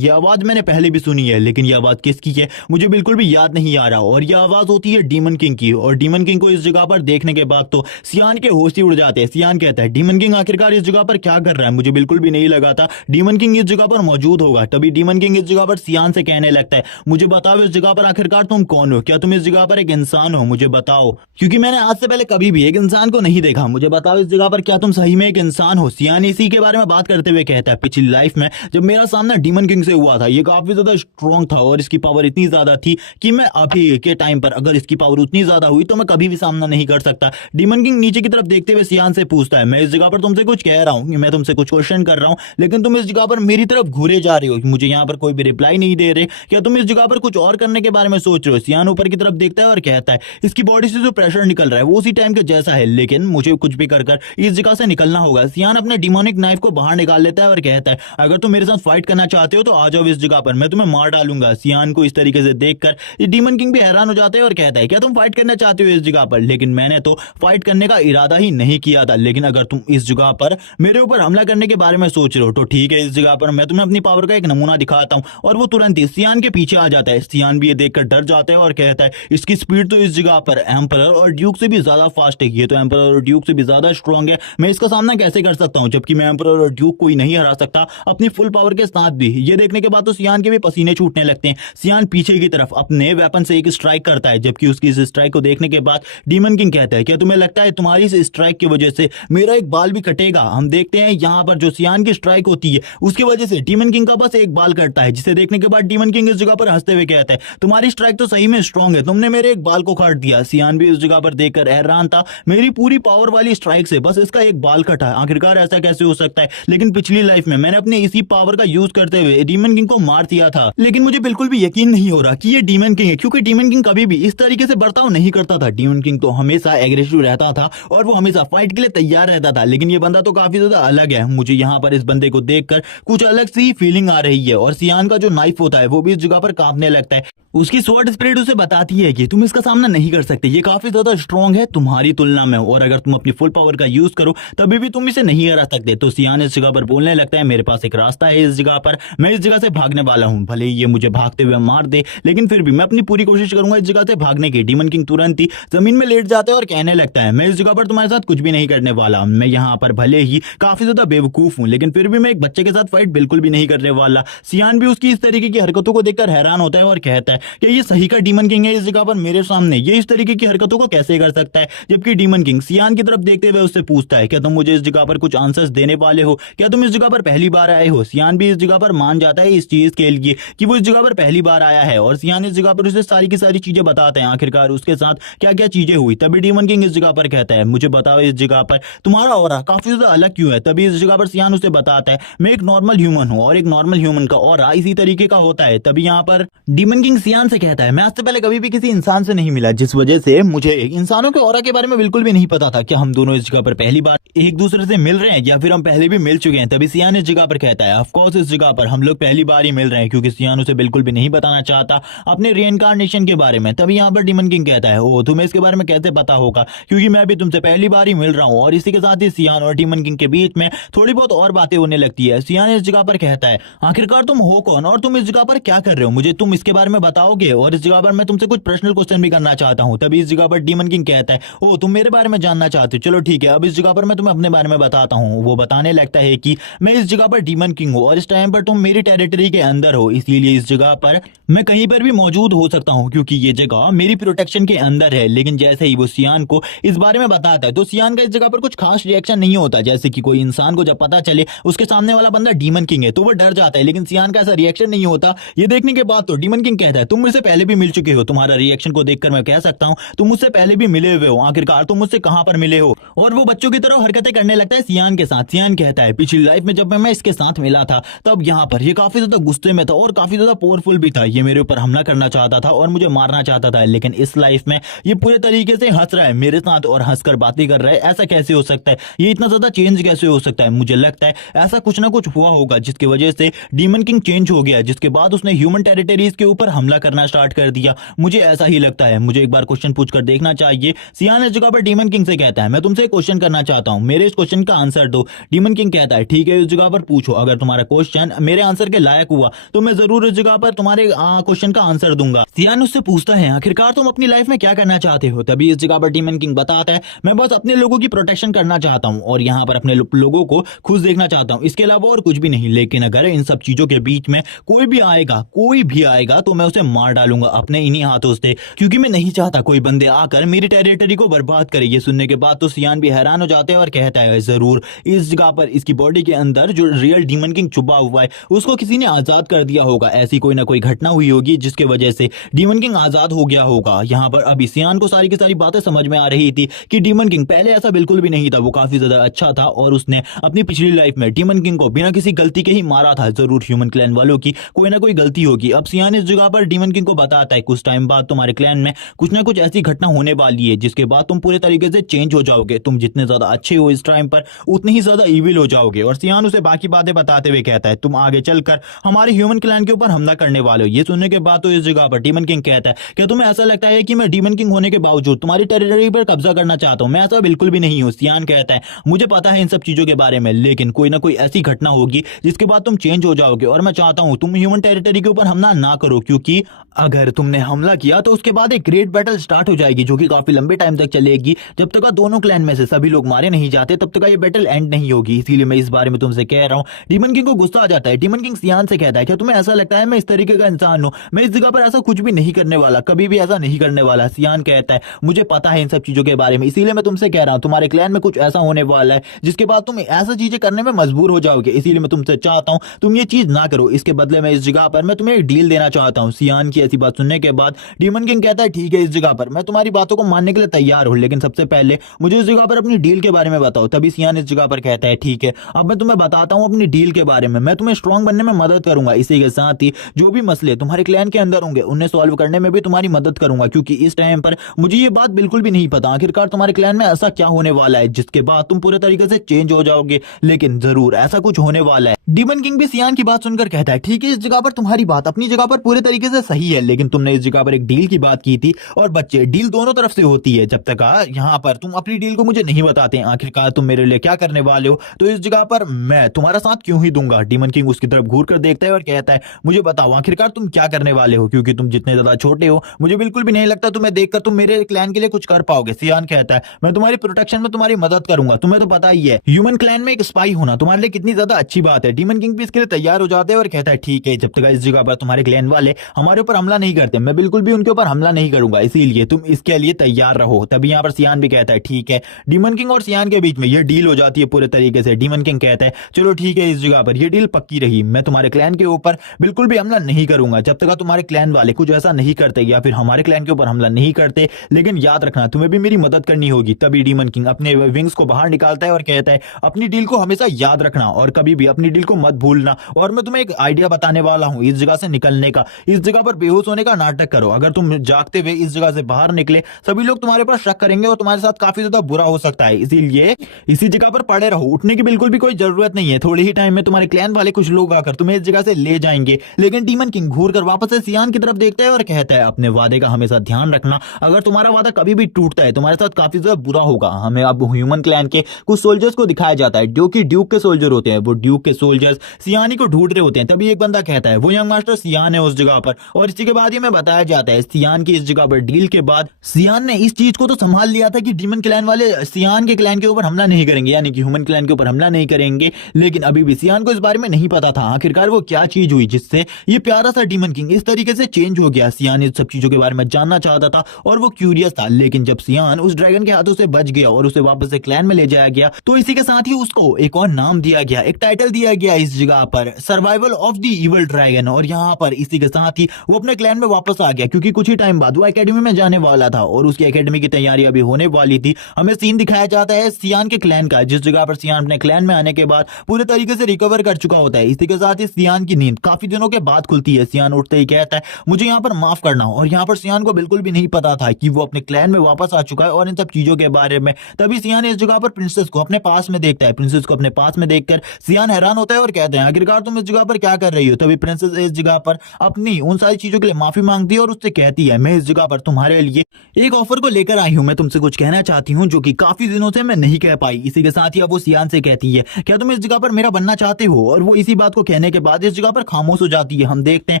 आवाज मैंने पहले भी सुनी है, लेकिन ये आवाज किसकी है मुझे बिल्कुल भी याद नहीं आ रहा। और ये आवाज होती है डीमन किंग की। और डीमन किंग को इस जगह पर देखने के बाद तो सियान के होश ही उड़ जाते हैं। सियान कहता है डीमन किंग आखिरकार इस जगह पर क्या कर रहा है, मुझे बिल्कुल भी नहीं लगा था डीमन किंग इस जगह पर मौजूद होगा। तभी डीमन किंग इस जगह पर सियान से कहने लगता है मुझे बताओ इस जगह पर आखिरकार तुम कौन हो, क्या तुम इस जगह पर एक इंसान हो, मुझे बताओ, क्योंकि मैंने आज से पहले कभी भी एक इंसान को नहीं देखा, मुझे बताओ इस जगह पर क्या तुम सही में एक इंसान हो। सियान इसी के बारे में बात करते हुए कहता है पिछली लाइफ में जब मेरा सामना डीमन किंग से हुआ था ये काफी ज्यादा स्ट्रॉन्ग था और इसकी पावर इतनी ज्यादा थी कि मैं अभी के टाइम पर अगर इसकी पावर उतनी ज्यादा हुई तो मैं कभी भी सामना नहीं कर सकता। डीमन किंग नीचे की तरफ देखते हुए सियान से पूछता है मैं इस जगह पर तुमसे कुछ कह रहा हूँ, मैं तुमसे कुछ क्वेश्चन कर रहा हूँ, लेकिन तुम इस जगह पर मेरी तरफ घूरे जा रहे हो, मुझे यहाँ पर कोई भी रिप्लाई नहीं दे रहे, क्या तुम इस जगह पर कुछ और करने के बारे में सोच रहे हो। सियान ऊपर की तरफ देखता है और कहता है इसकी बॉडी से जो प्रेशर निकल रहा है वो उसी टाइम के जैसा है, लेकिन मुझे कुछ भी कर इस जगह से निकलना होगा। सियान अपने डिमोनिक नाइफ को बाहर निकाल लेता है और कहता है अगर तुम मेरे साथ फाइट करना चाहते हो तो आ जाओ इस जगह पर, मैं तुम्हें मार डालूंगा। सियान को इस तरीके से देखकर डीमन किंग भी हैरान हो जाते हैं और कहता है क्या तुम फाइट करना चाहते हो इस जगह पर, लेकिन मैंने तो फाइट करने का इरादा ही नहीं किया था, लेकिन अगर तुम इस जगह पर मेरे ऊपर हमला करने के बारे में सोच रहे हो तो ठीक है, इस जगह पर मैं तुम्हें अपनी पावर का एक नमूना दिखाता हूं। और वो तुरंत ही सियान के पीछे आ जाता है। सियान भी ये देखकर डर जाता है और कहता है इसकी स्पीड तो इस जगह पर एम्परर और ड्यूक से भी ज्यादा फास्ट है, ये तो एम्परर और ड्यूक से भी ज्यादा स्ट्रॉन्ग है, मैं इसका सामना कैसे कर सकता हूं, जबकि मैं एम्परर और ड्यूक को ही नहीं हरा सकता अपनी फुल पावर के साथ भी। ये देखने के बाद तो सियान के भी पसीने छूटने लगते हैं। सियान पीछे की तरफ अपने वेपन से एक स्ट्राइक करता है, जबकि उसकी इस स्ट्राइक को देखने के बाद डीमन किंग कहता है क्या तुम्हें लगता है तुम्हारी इस स्ट्राइक की वजह से मेरा एक बाल भी कटेगा। हम देखते हैं यहाँ पर जो सियान की स्ट्राइक होती है उसकी वजह से डीमन किंग का बस एक बाल कटता है, जिसे देखने के बाद डीमन किंग इस जगह पर हंसते हुए कहता है तुम्हारी स्ट्राइक तो सही में स्ट्रांग है, तुमने मेरे एक बाल को काट दिया। सियान भी इस जगह पर देखकर हैरान था, मेरी पूरी पावर वाली स्ट्राइक से बस इसका एक बाल कटा है, आखिरकार ऐसा कैसे हो सकता है। लेकिन पिछली लाइफ में मैंने अपने इसी पावर का यूज करते हुए डीमन किंग को मार दिया था, लेकिन मुझे बिल्कुल भी यकीन नहीं हो रहा कि ये डीमन किंग है, क्योंकि डीमन किंग कभी भी इस तरीके से बर्ताव नहीं करता था। डीमन किंग तो हमेशा एग्रेसिव रहता था और वो हमेशा फाइट के लिए तैयार रहता था, लेकिन ये बंदा तो काफी ज्यादा अलग है। मुझे यहाँ पर इस बंदे को देखकर कुछ अलग सी फीलिंग आ रही है। और सियान का जो नाइफ होता है वो भी इस जगह पर कांपने लगता है। उसकी स्वॉर्ड स्पिरिट उसे बताती है कि तुम इसका सामना नहीं कर सकते, ये काफी ज्यादा स्ट्रॉन्ग है तुम्हारी तुलना में, और अगर तुम अपनी फुल पावर का यूज करो तभी भी तुम इसे नहीं हरा सकते। तो सियान इस जगह पर बोलने लगता है मेरे पास एक रास्ता है इस जगह पर, मैं इस जगह से भागने वाला हूँ, भले ही ये मुझे भागते हुए मार दे लेकिन फिर भी मैं अपनी पूरी कोशिश करूंगा इस जगह से भागने की। डीमन किंग तुरंत ही जमीन में लेट जाता है और कहने लगता है मैं इस जगह पर तुम्हारे साथ कुछ भी नहीं करने वाला, मैं यहाँ पर भले ही काफी ज्यादा बेवकूफ हूँ लेकिन फिर भी मैं एक बच्चे के साथ फाइट बिल्कुल भी नहीं करने वाला। सियान भी उसकी इस तरीके की हरकतों को देखकर हैरान होता है और कहता है कि ये सही का डीमन किंग है इस जगह पर मेरे सामने, ये इस तरीके की हरकतों को कैसे कर सकता है। जबकि डीमन किंग सियान की तरफ देखते हुए उससे पूछता है क्या तुम मुझे इस जगह पर कुछ आंसर्स देने वाले हो, क्या तुम इस जगह पर पहली बार आए हो। सियान भी इस जगह पर मान जाता है इस चीज के लिए कि वो इस जगह पर पहली बार आया है, और सियान इस जगह पर उसे सारी की सारी चीजें बताते हैं आखिरकार उसके साथ क्या क्या चीजें हुई। तभी डीमन किंग इस जगह पर कहता है मुझे बताओ इस जगह पर तुम्हारा ऑरा काफी ज्यादा अलग क्यों है। तभी इस जगह पर सियान उसे बताता है मैं एक नॉर्मल ह्यूमन हूँ और एक नॉर्मल ह्यूमन का ऑरा इसी तरीके का होता है। तभी यहाँ पर डीमन किंग सियान से कहता है मैं आज से पहले कभी भी किसी इंसान से नहीं मिला, जिस वजह से मुझे इंसानों के ऑरा के बारे में बिल्कुल भी नहीं पता था। क्या हम दोनों इस जगह पर पहली बार एक दूसरे से मिल रहे हैं या फिर हम पहले भी मिल चुके हैं। तभी सियान इस जगह पर कहता है ऑफ कोर्स इस जगह पर हम लोग पहली बार ही मिल रहे हैं, क्योंकि सियान उसे बिल्कुल भी नहीं बताना चाहता अपने रीइंकार्नेशन के बारे में। तभी यहाँ पर डीमन किंग कहता है ओ तुम्हें इसके बारे में कैसे पता होगा, क्योंकि मैं भी तुमसे पहली बार ही मिल रहा हूँ। और इसी के साथ ही सियान और डीमन किंग के बीच में थोड़ी बहुत और बातें होने लगती है। सियान इस जगह पर कहता है आखिरकार तुम हो कौन और तुम इस जगह पर क्या कर रहे हो, मुझे तुम इसके बारे में बताओगे? और इस जगह पर मैं तुमसे कुछ पर्सनल क्वेश्चन भी करना चाहता हूँ। तभी इस जगह पर डीमन किंग कहता है, ओ तुम मेरे बारे में जानना चाहते हो, चलो ठीक है, अब इस जगह पर मैं तुम्हें अपने बारे में बताता हूँ। वो बताने लगता है कि मैं इस जगह पर डीमन किंग हूँ और इस टाइम पर तुम मेरी टेरिटरी के अंदर हो, इसीलिए इस जगह पर मैं कहीं पर भी मौजूद हो सकता हूँ क्योंकि ये जगह मेरी प्रोटेक्शन के अंदर है। लेकिन जैसे ही वो सियान को इस बारे में बताता है तो सियान का इस जगह पर कुछ खास रिएक्शन नहीं होता। जैसे कि कोई इंसान को जब पता चले उसके सामने वाला बंदा डीमन किंग है तो वो डर जाता है, लेकिन सियान का ऐसा रिएक्शन नहीं होता। ये देखने के बाद तो डीमन किंग कहता है, तुम मुझसे पहले भी मिल चुके हो, तुम्हारा रिएक्शन को देखकर मैं कह सकता हूँ तुम मुझसे पहले भी मिले हुए हो, आखिरकार तुम मुझसे कहां पर मिले हो? और वो बच्चों की तरह हरकतें करने लगता है सियान के साथ। सियान कहता है, पिछली लाइफ में जब मैं इसके साथ मिला था तब यहाँ पर ये काफी ज्यादा गुस्से में था और काफी ज्यादा पावरफुल भी था। ये मेरे ऊपर हमला करना चाहता था और मुझे मारना चाहता था, लेकिन इस लाइफ में ये पूरे तरीके से हंस रहा है मेरे साथ और हंसकर बातें कर रहा है। ऐसा कैसे हो सकता है? ये इतना ज्यादा चेंज कैसे हो सकता है? मुझे लगता है ऐसा कुछ ना कुछ हुआ होगा जिसकी वजह से डीमन किंग चेंज हो गया, जिसके बाद उसने ह्यूमन टेरिटरीज के ऊपर हमला करना स्टार्ट कर दिया। मुझे ऐसा ही लगता है, मुझे एक बार क्वेश्चन पूछकर देखना चाहिए। सियान इस जगह पर डीमन किंग से कहता है, मैं तुमसे एक क्वेश्चन करना चाहता हूं, मेरे इस क्वेश्चन का आंसर दो। डीमन किंग कहता है, ठीक है, इस जगह पर पूछो, अगर तुम्हारा क्वेश्चन मेरे आंसर के लायक हुआ तो मैं जरूर इस जगह पर तुम्हारे क्वेश्चन का आंसर दूंगा। सियान उससे पूछता है, आखिरकार तुम अपनी लाइफ में क्या करना चाहते हो? तभी इस जगह पर डीमन किंग बताता है, मैं बस अपने लोगों की प्रोटेक्शन करना चाहता हूं और यहाँ पर अपने लोगों को खुश देखना चाहता हूं, इसके अलावा और कुछ भी नहीं। लेकिन अगर इन सब चीजों के बीच में कोई भी आएगा तो मैं उसे मार डालूंगा अपने इन्हीं हाथों से, क्योंकि मैं नहीं चाहता कोई बंदे आकर मेरी टेरिटरी को बर्बाद करे। ये सुनने के बाद तो सियान भी हैरान हो जाते हैं और कहता है, जरूर इस जगह पर इसकी बॉडी के अंदर जो रियल डीमन किंग छुपा हुआ है उसको किसी ने आजाद कर दिया होगा। ऐसी कोई ना कोई घटना हुई होगी जिसके वजह से डीमन किंग आजाद हो गया होगा। यहाँ पर अभी सियान को सारी की सारी बातें समझ में आ रही थी कि डीमन किंग पहले ऐसा बिल्कुल भी नहीं था, वो काफी ज्यादा अच्छा था और उसने अपनी पिछली लाइफ में डीमन किंग को बिना किसी गलती के ही मारा था। जरूर ह्यूमन क्लैन वालों की कोई ना कोई गलती होगी। अब सियान इस जगह पर डीमन किंग को बताता है, कुछ टाइम बाद तुम्हारे क्लैन में कुछ ना कुछ ऐसी घटना होने वाली है जिसके बाद तुम पूरे तरीके से चेंज हो जाओगे। तुम जितने ज्यादा अच्छे हो इस टाइम पर उतने ही ज्यादा इविल हो जाओगे। और सियान उसे बाकी बातें बताते हुए कहता है, तुम आगे चलकर हमारे ह्यूमन क्लैन के ऊपर हमला करने वाले हो। ये सुनने के बाद तो इस जगह पर डीमन किंग कहता है, क्या तुम्हें ऐसा लगता है कि मैं डीमन किंग होने के बावजूद तुम्हारी टेरिटरी पर कब्जा करना चाहता हूं? मैं ऐसा बिल्कुल भी नहीं हूं। सियान कहता है, मुझे पता है इन सब चीजों के बारे में, लेकिन कोई ना कोई ऐसी घटना होगी जिसके बाद तुम चेंज हो जाओगे और मैं चाहता हूं तुम ह्यूमन टेरिटरी के ऊपर हमला ना करो, क्योंकि अगर तुमने हमला किया तो उसके बाद एक ग्रेट बैटल स्टार्ट हो जाएगी जो कि काफी लंबे टाइम तक चलेगी। जब तक दोनों क्लैन में से सभी लोग मारे नहीं जाते तब तक ये बैटल एंड नहीं होगी। इसीलिए मैं इस बारे में तुमसे कह रहा हूं। डीमन किंग को गुस्सा आ जाता है। डीमन किंग सियान से कहता है, क्या तुम्हें ऐसा लगता है मैं इस तरीके का इंसान हूं? मैं इस जगह पर ऐसा कुछ भी नहीं करने वाला, कभी भी ऐसा नहीं करने वाला। सियान कहता है, मुझे पता है इन सब चीजों के बारे में, इसीलिए मैं तुमसे कह रहा हूं तुम्हारे क्लैन में कुछ ऐसा होने वाला है जिसके बाद तुम ऐसा चीजें करने में मजबूर हो जाओगे। इसीलिए मैं तुमसे चाहता हूं तुम ये चीज ना करो। इसके बदले में इस जगह पर मैं तुम्हें एक डील देना चाहता हूं। सियान की ऐसी बात सुनने के बाद डीमन किंग कहता है, ठीक है, इस जगह पर मैं तुम्हारी बातों को मानने के लिए तैयार हूं, लेकिन सबसे पहले मुझे इस जगह पर अपनी डील के बारे में बताओ। तभी सियान इस जगह पर कहता है, ठीक है, अब मैं तुम्हें बताता हूं अपनी डील के बारे में। मैं तुम्हें स्ट्रांग बनने में मदद करूंगा, इसी के साथ ही जो भी मसले तुम्हारे क्लैन के अंदर होंगे उन्हें सॉल्व करने में भी तुम्हारी मदद करूंगा, क्योंकि इस टाइम पर मुझे ये बात बिल्कुल भी नहीं पता आखिरकार तुम्हारे क्लैन में ऐसा क्या होने वाला है जिसके बाद तुम पूरे तरीके से चेंज हो जाओगे, लेकिन जरूर ऐसा कुछ होने वाला है। डीमन किंग भी सियान की बात सुनकर कहता है, ठीक है, इस जगह पर तुम्हारी बात अपनी जगह पर पूरे तरीके से सही है, लेकिन तुमने इस जगह पर एक डील की बात की थी और बच्चे, डील दोनों तरफ से होती है। जब तक यहाँ पर तुम अपनी डील को मुझे नहीं बताते आखिरकार तुम मेरे लिए क्या करने वाले हो, तो इस जगह पर मैं तुम्हारा साथ क्यों ही दूंगा। डीमन किंग उसकी तरफ घूर कर देखता है और कहता है, मुझे बताओ आखिरकार तुम क्या करने वाले हो, क्योंकि तुम जितने ज्यादा छोटे हो मुझे बिल्कुल भी नहीं लगता तुम्हें देखकर तुम मेरे क्लैन के लिए कुछ कर पाओगे। सियान कहता है, मैं तुम्हारी प्रोटेक्शन में तुम्हारी मदद करूंगा, तुम्हें तो पता ही है ह्यूमन क्लैन में एक स्पाई होना तुम्हारे लिए कितनी ज्यादा अच्छी बात है। डीमन किंग भी इसके लिए तैयार हो जाते हैं और कहता है, ठीक है, जब तक इस जगह पर तुम्हारे क्लैन वाले हमारे ऊपर हमला नहीं करते मैं बिल्कुल भी उनके ऊपर हमला नहीं करूंगा, इसीलिए तुम इसके लिए तैयार रहो। तभी यहाँ पर सियान भी कहता है, ठीक है। डीमन किंग और सियान के बीच में यह डील हो जाती है पूरे तरीके से। डीमन किंग कहता है, चलो ठीक है, इस जगह पर यह डील पक्की रही, मैं तुम्हारे क्लैन के ऊपर बिल्कुल भी हमला नहीं करूंगा जब तक तुम्हारे क्लैन वाले कुछ ऐसा नहीं करते या फिर हमारे क्लैन के ऊपर हमला नहीं करते, लेकिन याद रखना तुम्हें भी मेरी मदद करनी होगी। तभी डीमन किंग अपने विंग्स को बाहर निकालता है और कहता है, अपनी डील को हमेशा याद रखना और कभी भी अपनी डील को मत भूलना। और मैं तुम्हें एक आइडिया बताने वाला हूं इस जगह से निकलने का। इस जगह पर बेहोश होने का नाटक करो, अगर तुम जागते हुए इस जगह से बाहर निकले सभी लोग तुम्हारे पर शक करेंगे और तुम्हारे साथ काफी ज्यादा बुरा हो सकता है, इसीलिए इसी जगह पर पड़े रहो, उठने की बिल्कुल भी कोई जरूरत नहीं है। थोड़े ही टाइम में तुम्हारे क्लैन वाले कुछ लोग आकर तुम्हें इस जगह से ले जाएंगे। लेकिन डीमन किंग घूर कर वापस से सियान की तरफ देखता है और कहता है, अपने वादे का हमेशा ध्यान रखना, अगर तुम्हारा वादा कभी भी टूटता है तुम्हारे साथ काफी ज्यादा बुरा होगा। हमें अब ह्यूमन क्लैन के कुछ सोल्जर्स को दिखाया जाता है जो कि ड्यूक के सोल्जर होते हैं। वो ड्यूक के सोल्जर्स सियानी को ढूंढ रहे होते हैं। तभी एक बंदा कहता है, वो यंग मास्टर सियान है उस जगह पर। और इसी के बाद ही हमें बताया जाता है सियान की इस जगह पर डील के बाद सियान ने इस चीज को तो संभाल लिया था कि डीमन क्लैन वाले सियान के क्लैन के ऊपर हमला नहीं करेंगे, यानी कि ह्यूमन क्लैन के ऊपर हमला नहीं करेंगे। लेकिन अभी भी सियान को इस बारे में नहीं पता था आखिरकार वो क्या चीज हुई जिससे ये प्यारा सा डीमन किंग इस तरीके से चेंज हो गया। सियान इस सब चीजों के बारे में जानना चाहता था और वो क्यूरियस था, लेकिन जब सियान उस ड्रैगन के हाथों से बच गया और उसे वापस से क्लैन में ले जाया गया तो इसी के साथ ही उसको एक और नाम दिया गया, एक टाइटल दिया गया इस जगह पर, survival of the evil dragon. और यहाँ पर इसी के साथ ही वो अपने क्लैन में वापस आ गया, क्योंकि कुछ ही टाइम बाद वो एकेडमी में जाने वाला था और उसकी एकेडमी की तैयारी अभी होने वाली थी। हमें सीन दिखाया जाता है सियान के क्लैन का, जिस जगह पर सियान अपने क्लैन में आने के बाद पूरे तरीके से रिकवर कर चुका होता है। इसी के साथ ही सियान की नींद काफी दिनों के बाद खुलती है। सियान उठते ही कहता है मुझे यहाँ पर माफ करना, और यहाँ पर सियान को बिल्कुल भी नहीं पता था कि वो अपने क्लैन में वापस आ चुका है और इन सब चीजों के बारे में। तभी सियान इस जगह पर प्रिंसेस को अपने पास में देखता है। प्रिंसेस को अपने पास में देखकर सियान हैरान होता है और कहते हैं आखिरकार तुम इस जगह पर क्या कर रही हो। तभी प्रिंसेस इस जगह पर अपनी उन सारी चीजों के लिए माफी मांगती है और उससे कहती है मैं इस जगह पर तुम्हारे लिए एक ऑफर को लेकर आई हूं, मैं तुमसे कुछ कहना चाहती हूं जो कि काफी दिनों से मैं नहीं कह पाई। इसी के साथ ही अब वो सियान से कहती है क्या तुम इस जगह पर मेरा बनना चाहते हो, और वो इसी बात को कहने के बाद इस जगह पर खामोश हो जाती है। हम देखते हैं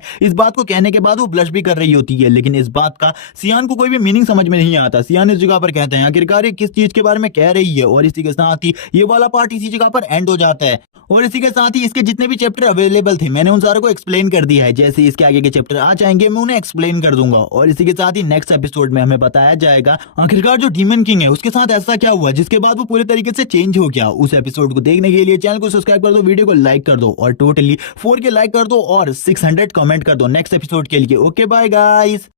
इस बात को कहने के बाद वो ब्लश भी कर रही होती है, लेकिन इस बात का सियान को कोई भी मीनिंग समझ में नहीं आता। सियान इस जगह पर कहते हैं आखिरकार ये किस चीज के बारे में कह रही है, और इसी के साथ ही ये वाला पार्ट इसी जगह पर एंड हो जाता है। और इसी के साथ ही इसके जितने भी चैप्टर अवेलेबल थे मैंने उन सारों को एक्सप्लेन कर दिया है। जैसे इसके आगे के चैप्टर आ जाएंगे मैं उन्हें एक्सप्लेन कर दूंगा, और इसी के साथ ही नेक्स्ट एपिसोड में हमें बताया जाएगा आखिरकार जो डीमन किंग है उसके साथ ऐसा क्या हुआ जिसके बाद वो पूरे तरीके से चेंज हो गया। उस एपिसोड को देखने के लिए चैनल को सब्सक्राइब कर दो, वीडियो को लाइक कर दो और टोटली 4 के लाइक कर दो और 600 कमेंट कर दो नेक्स्ट एपिसोड के लिए। Okay bye guys.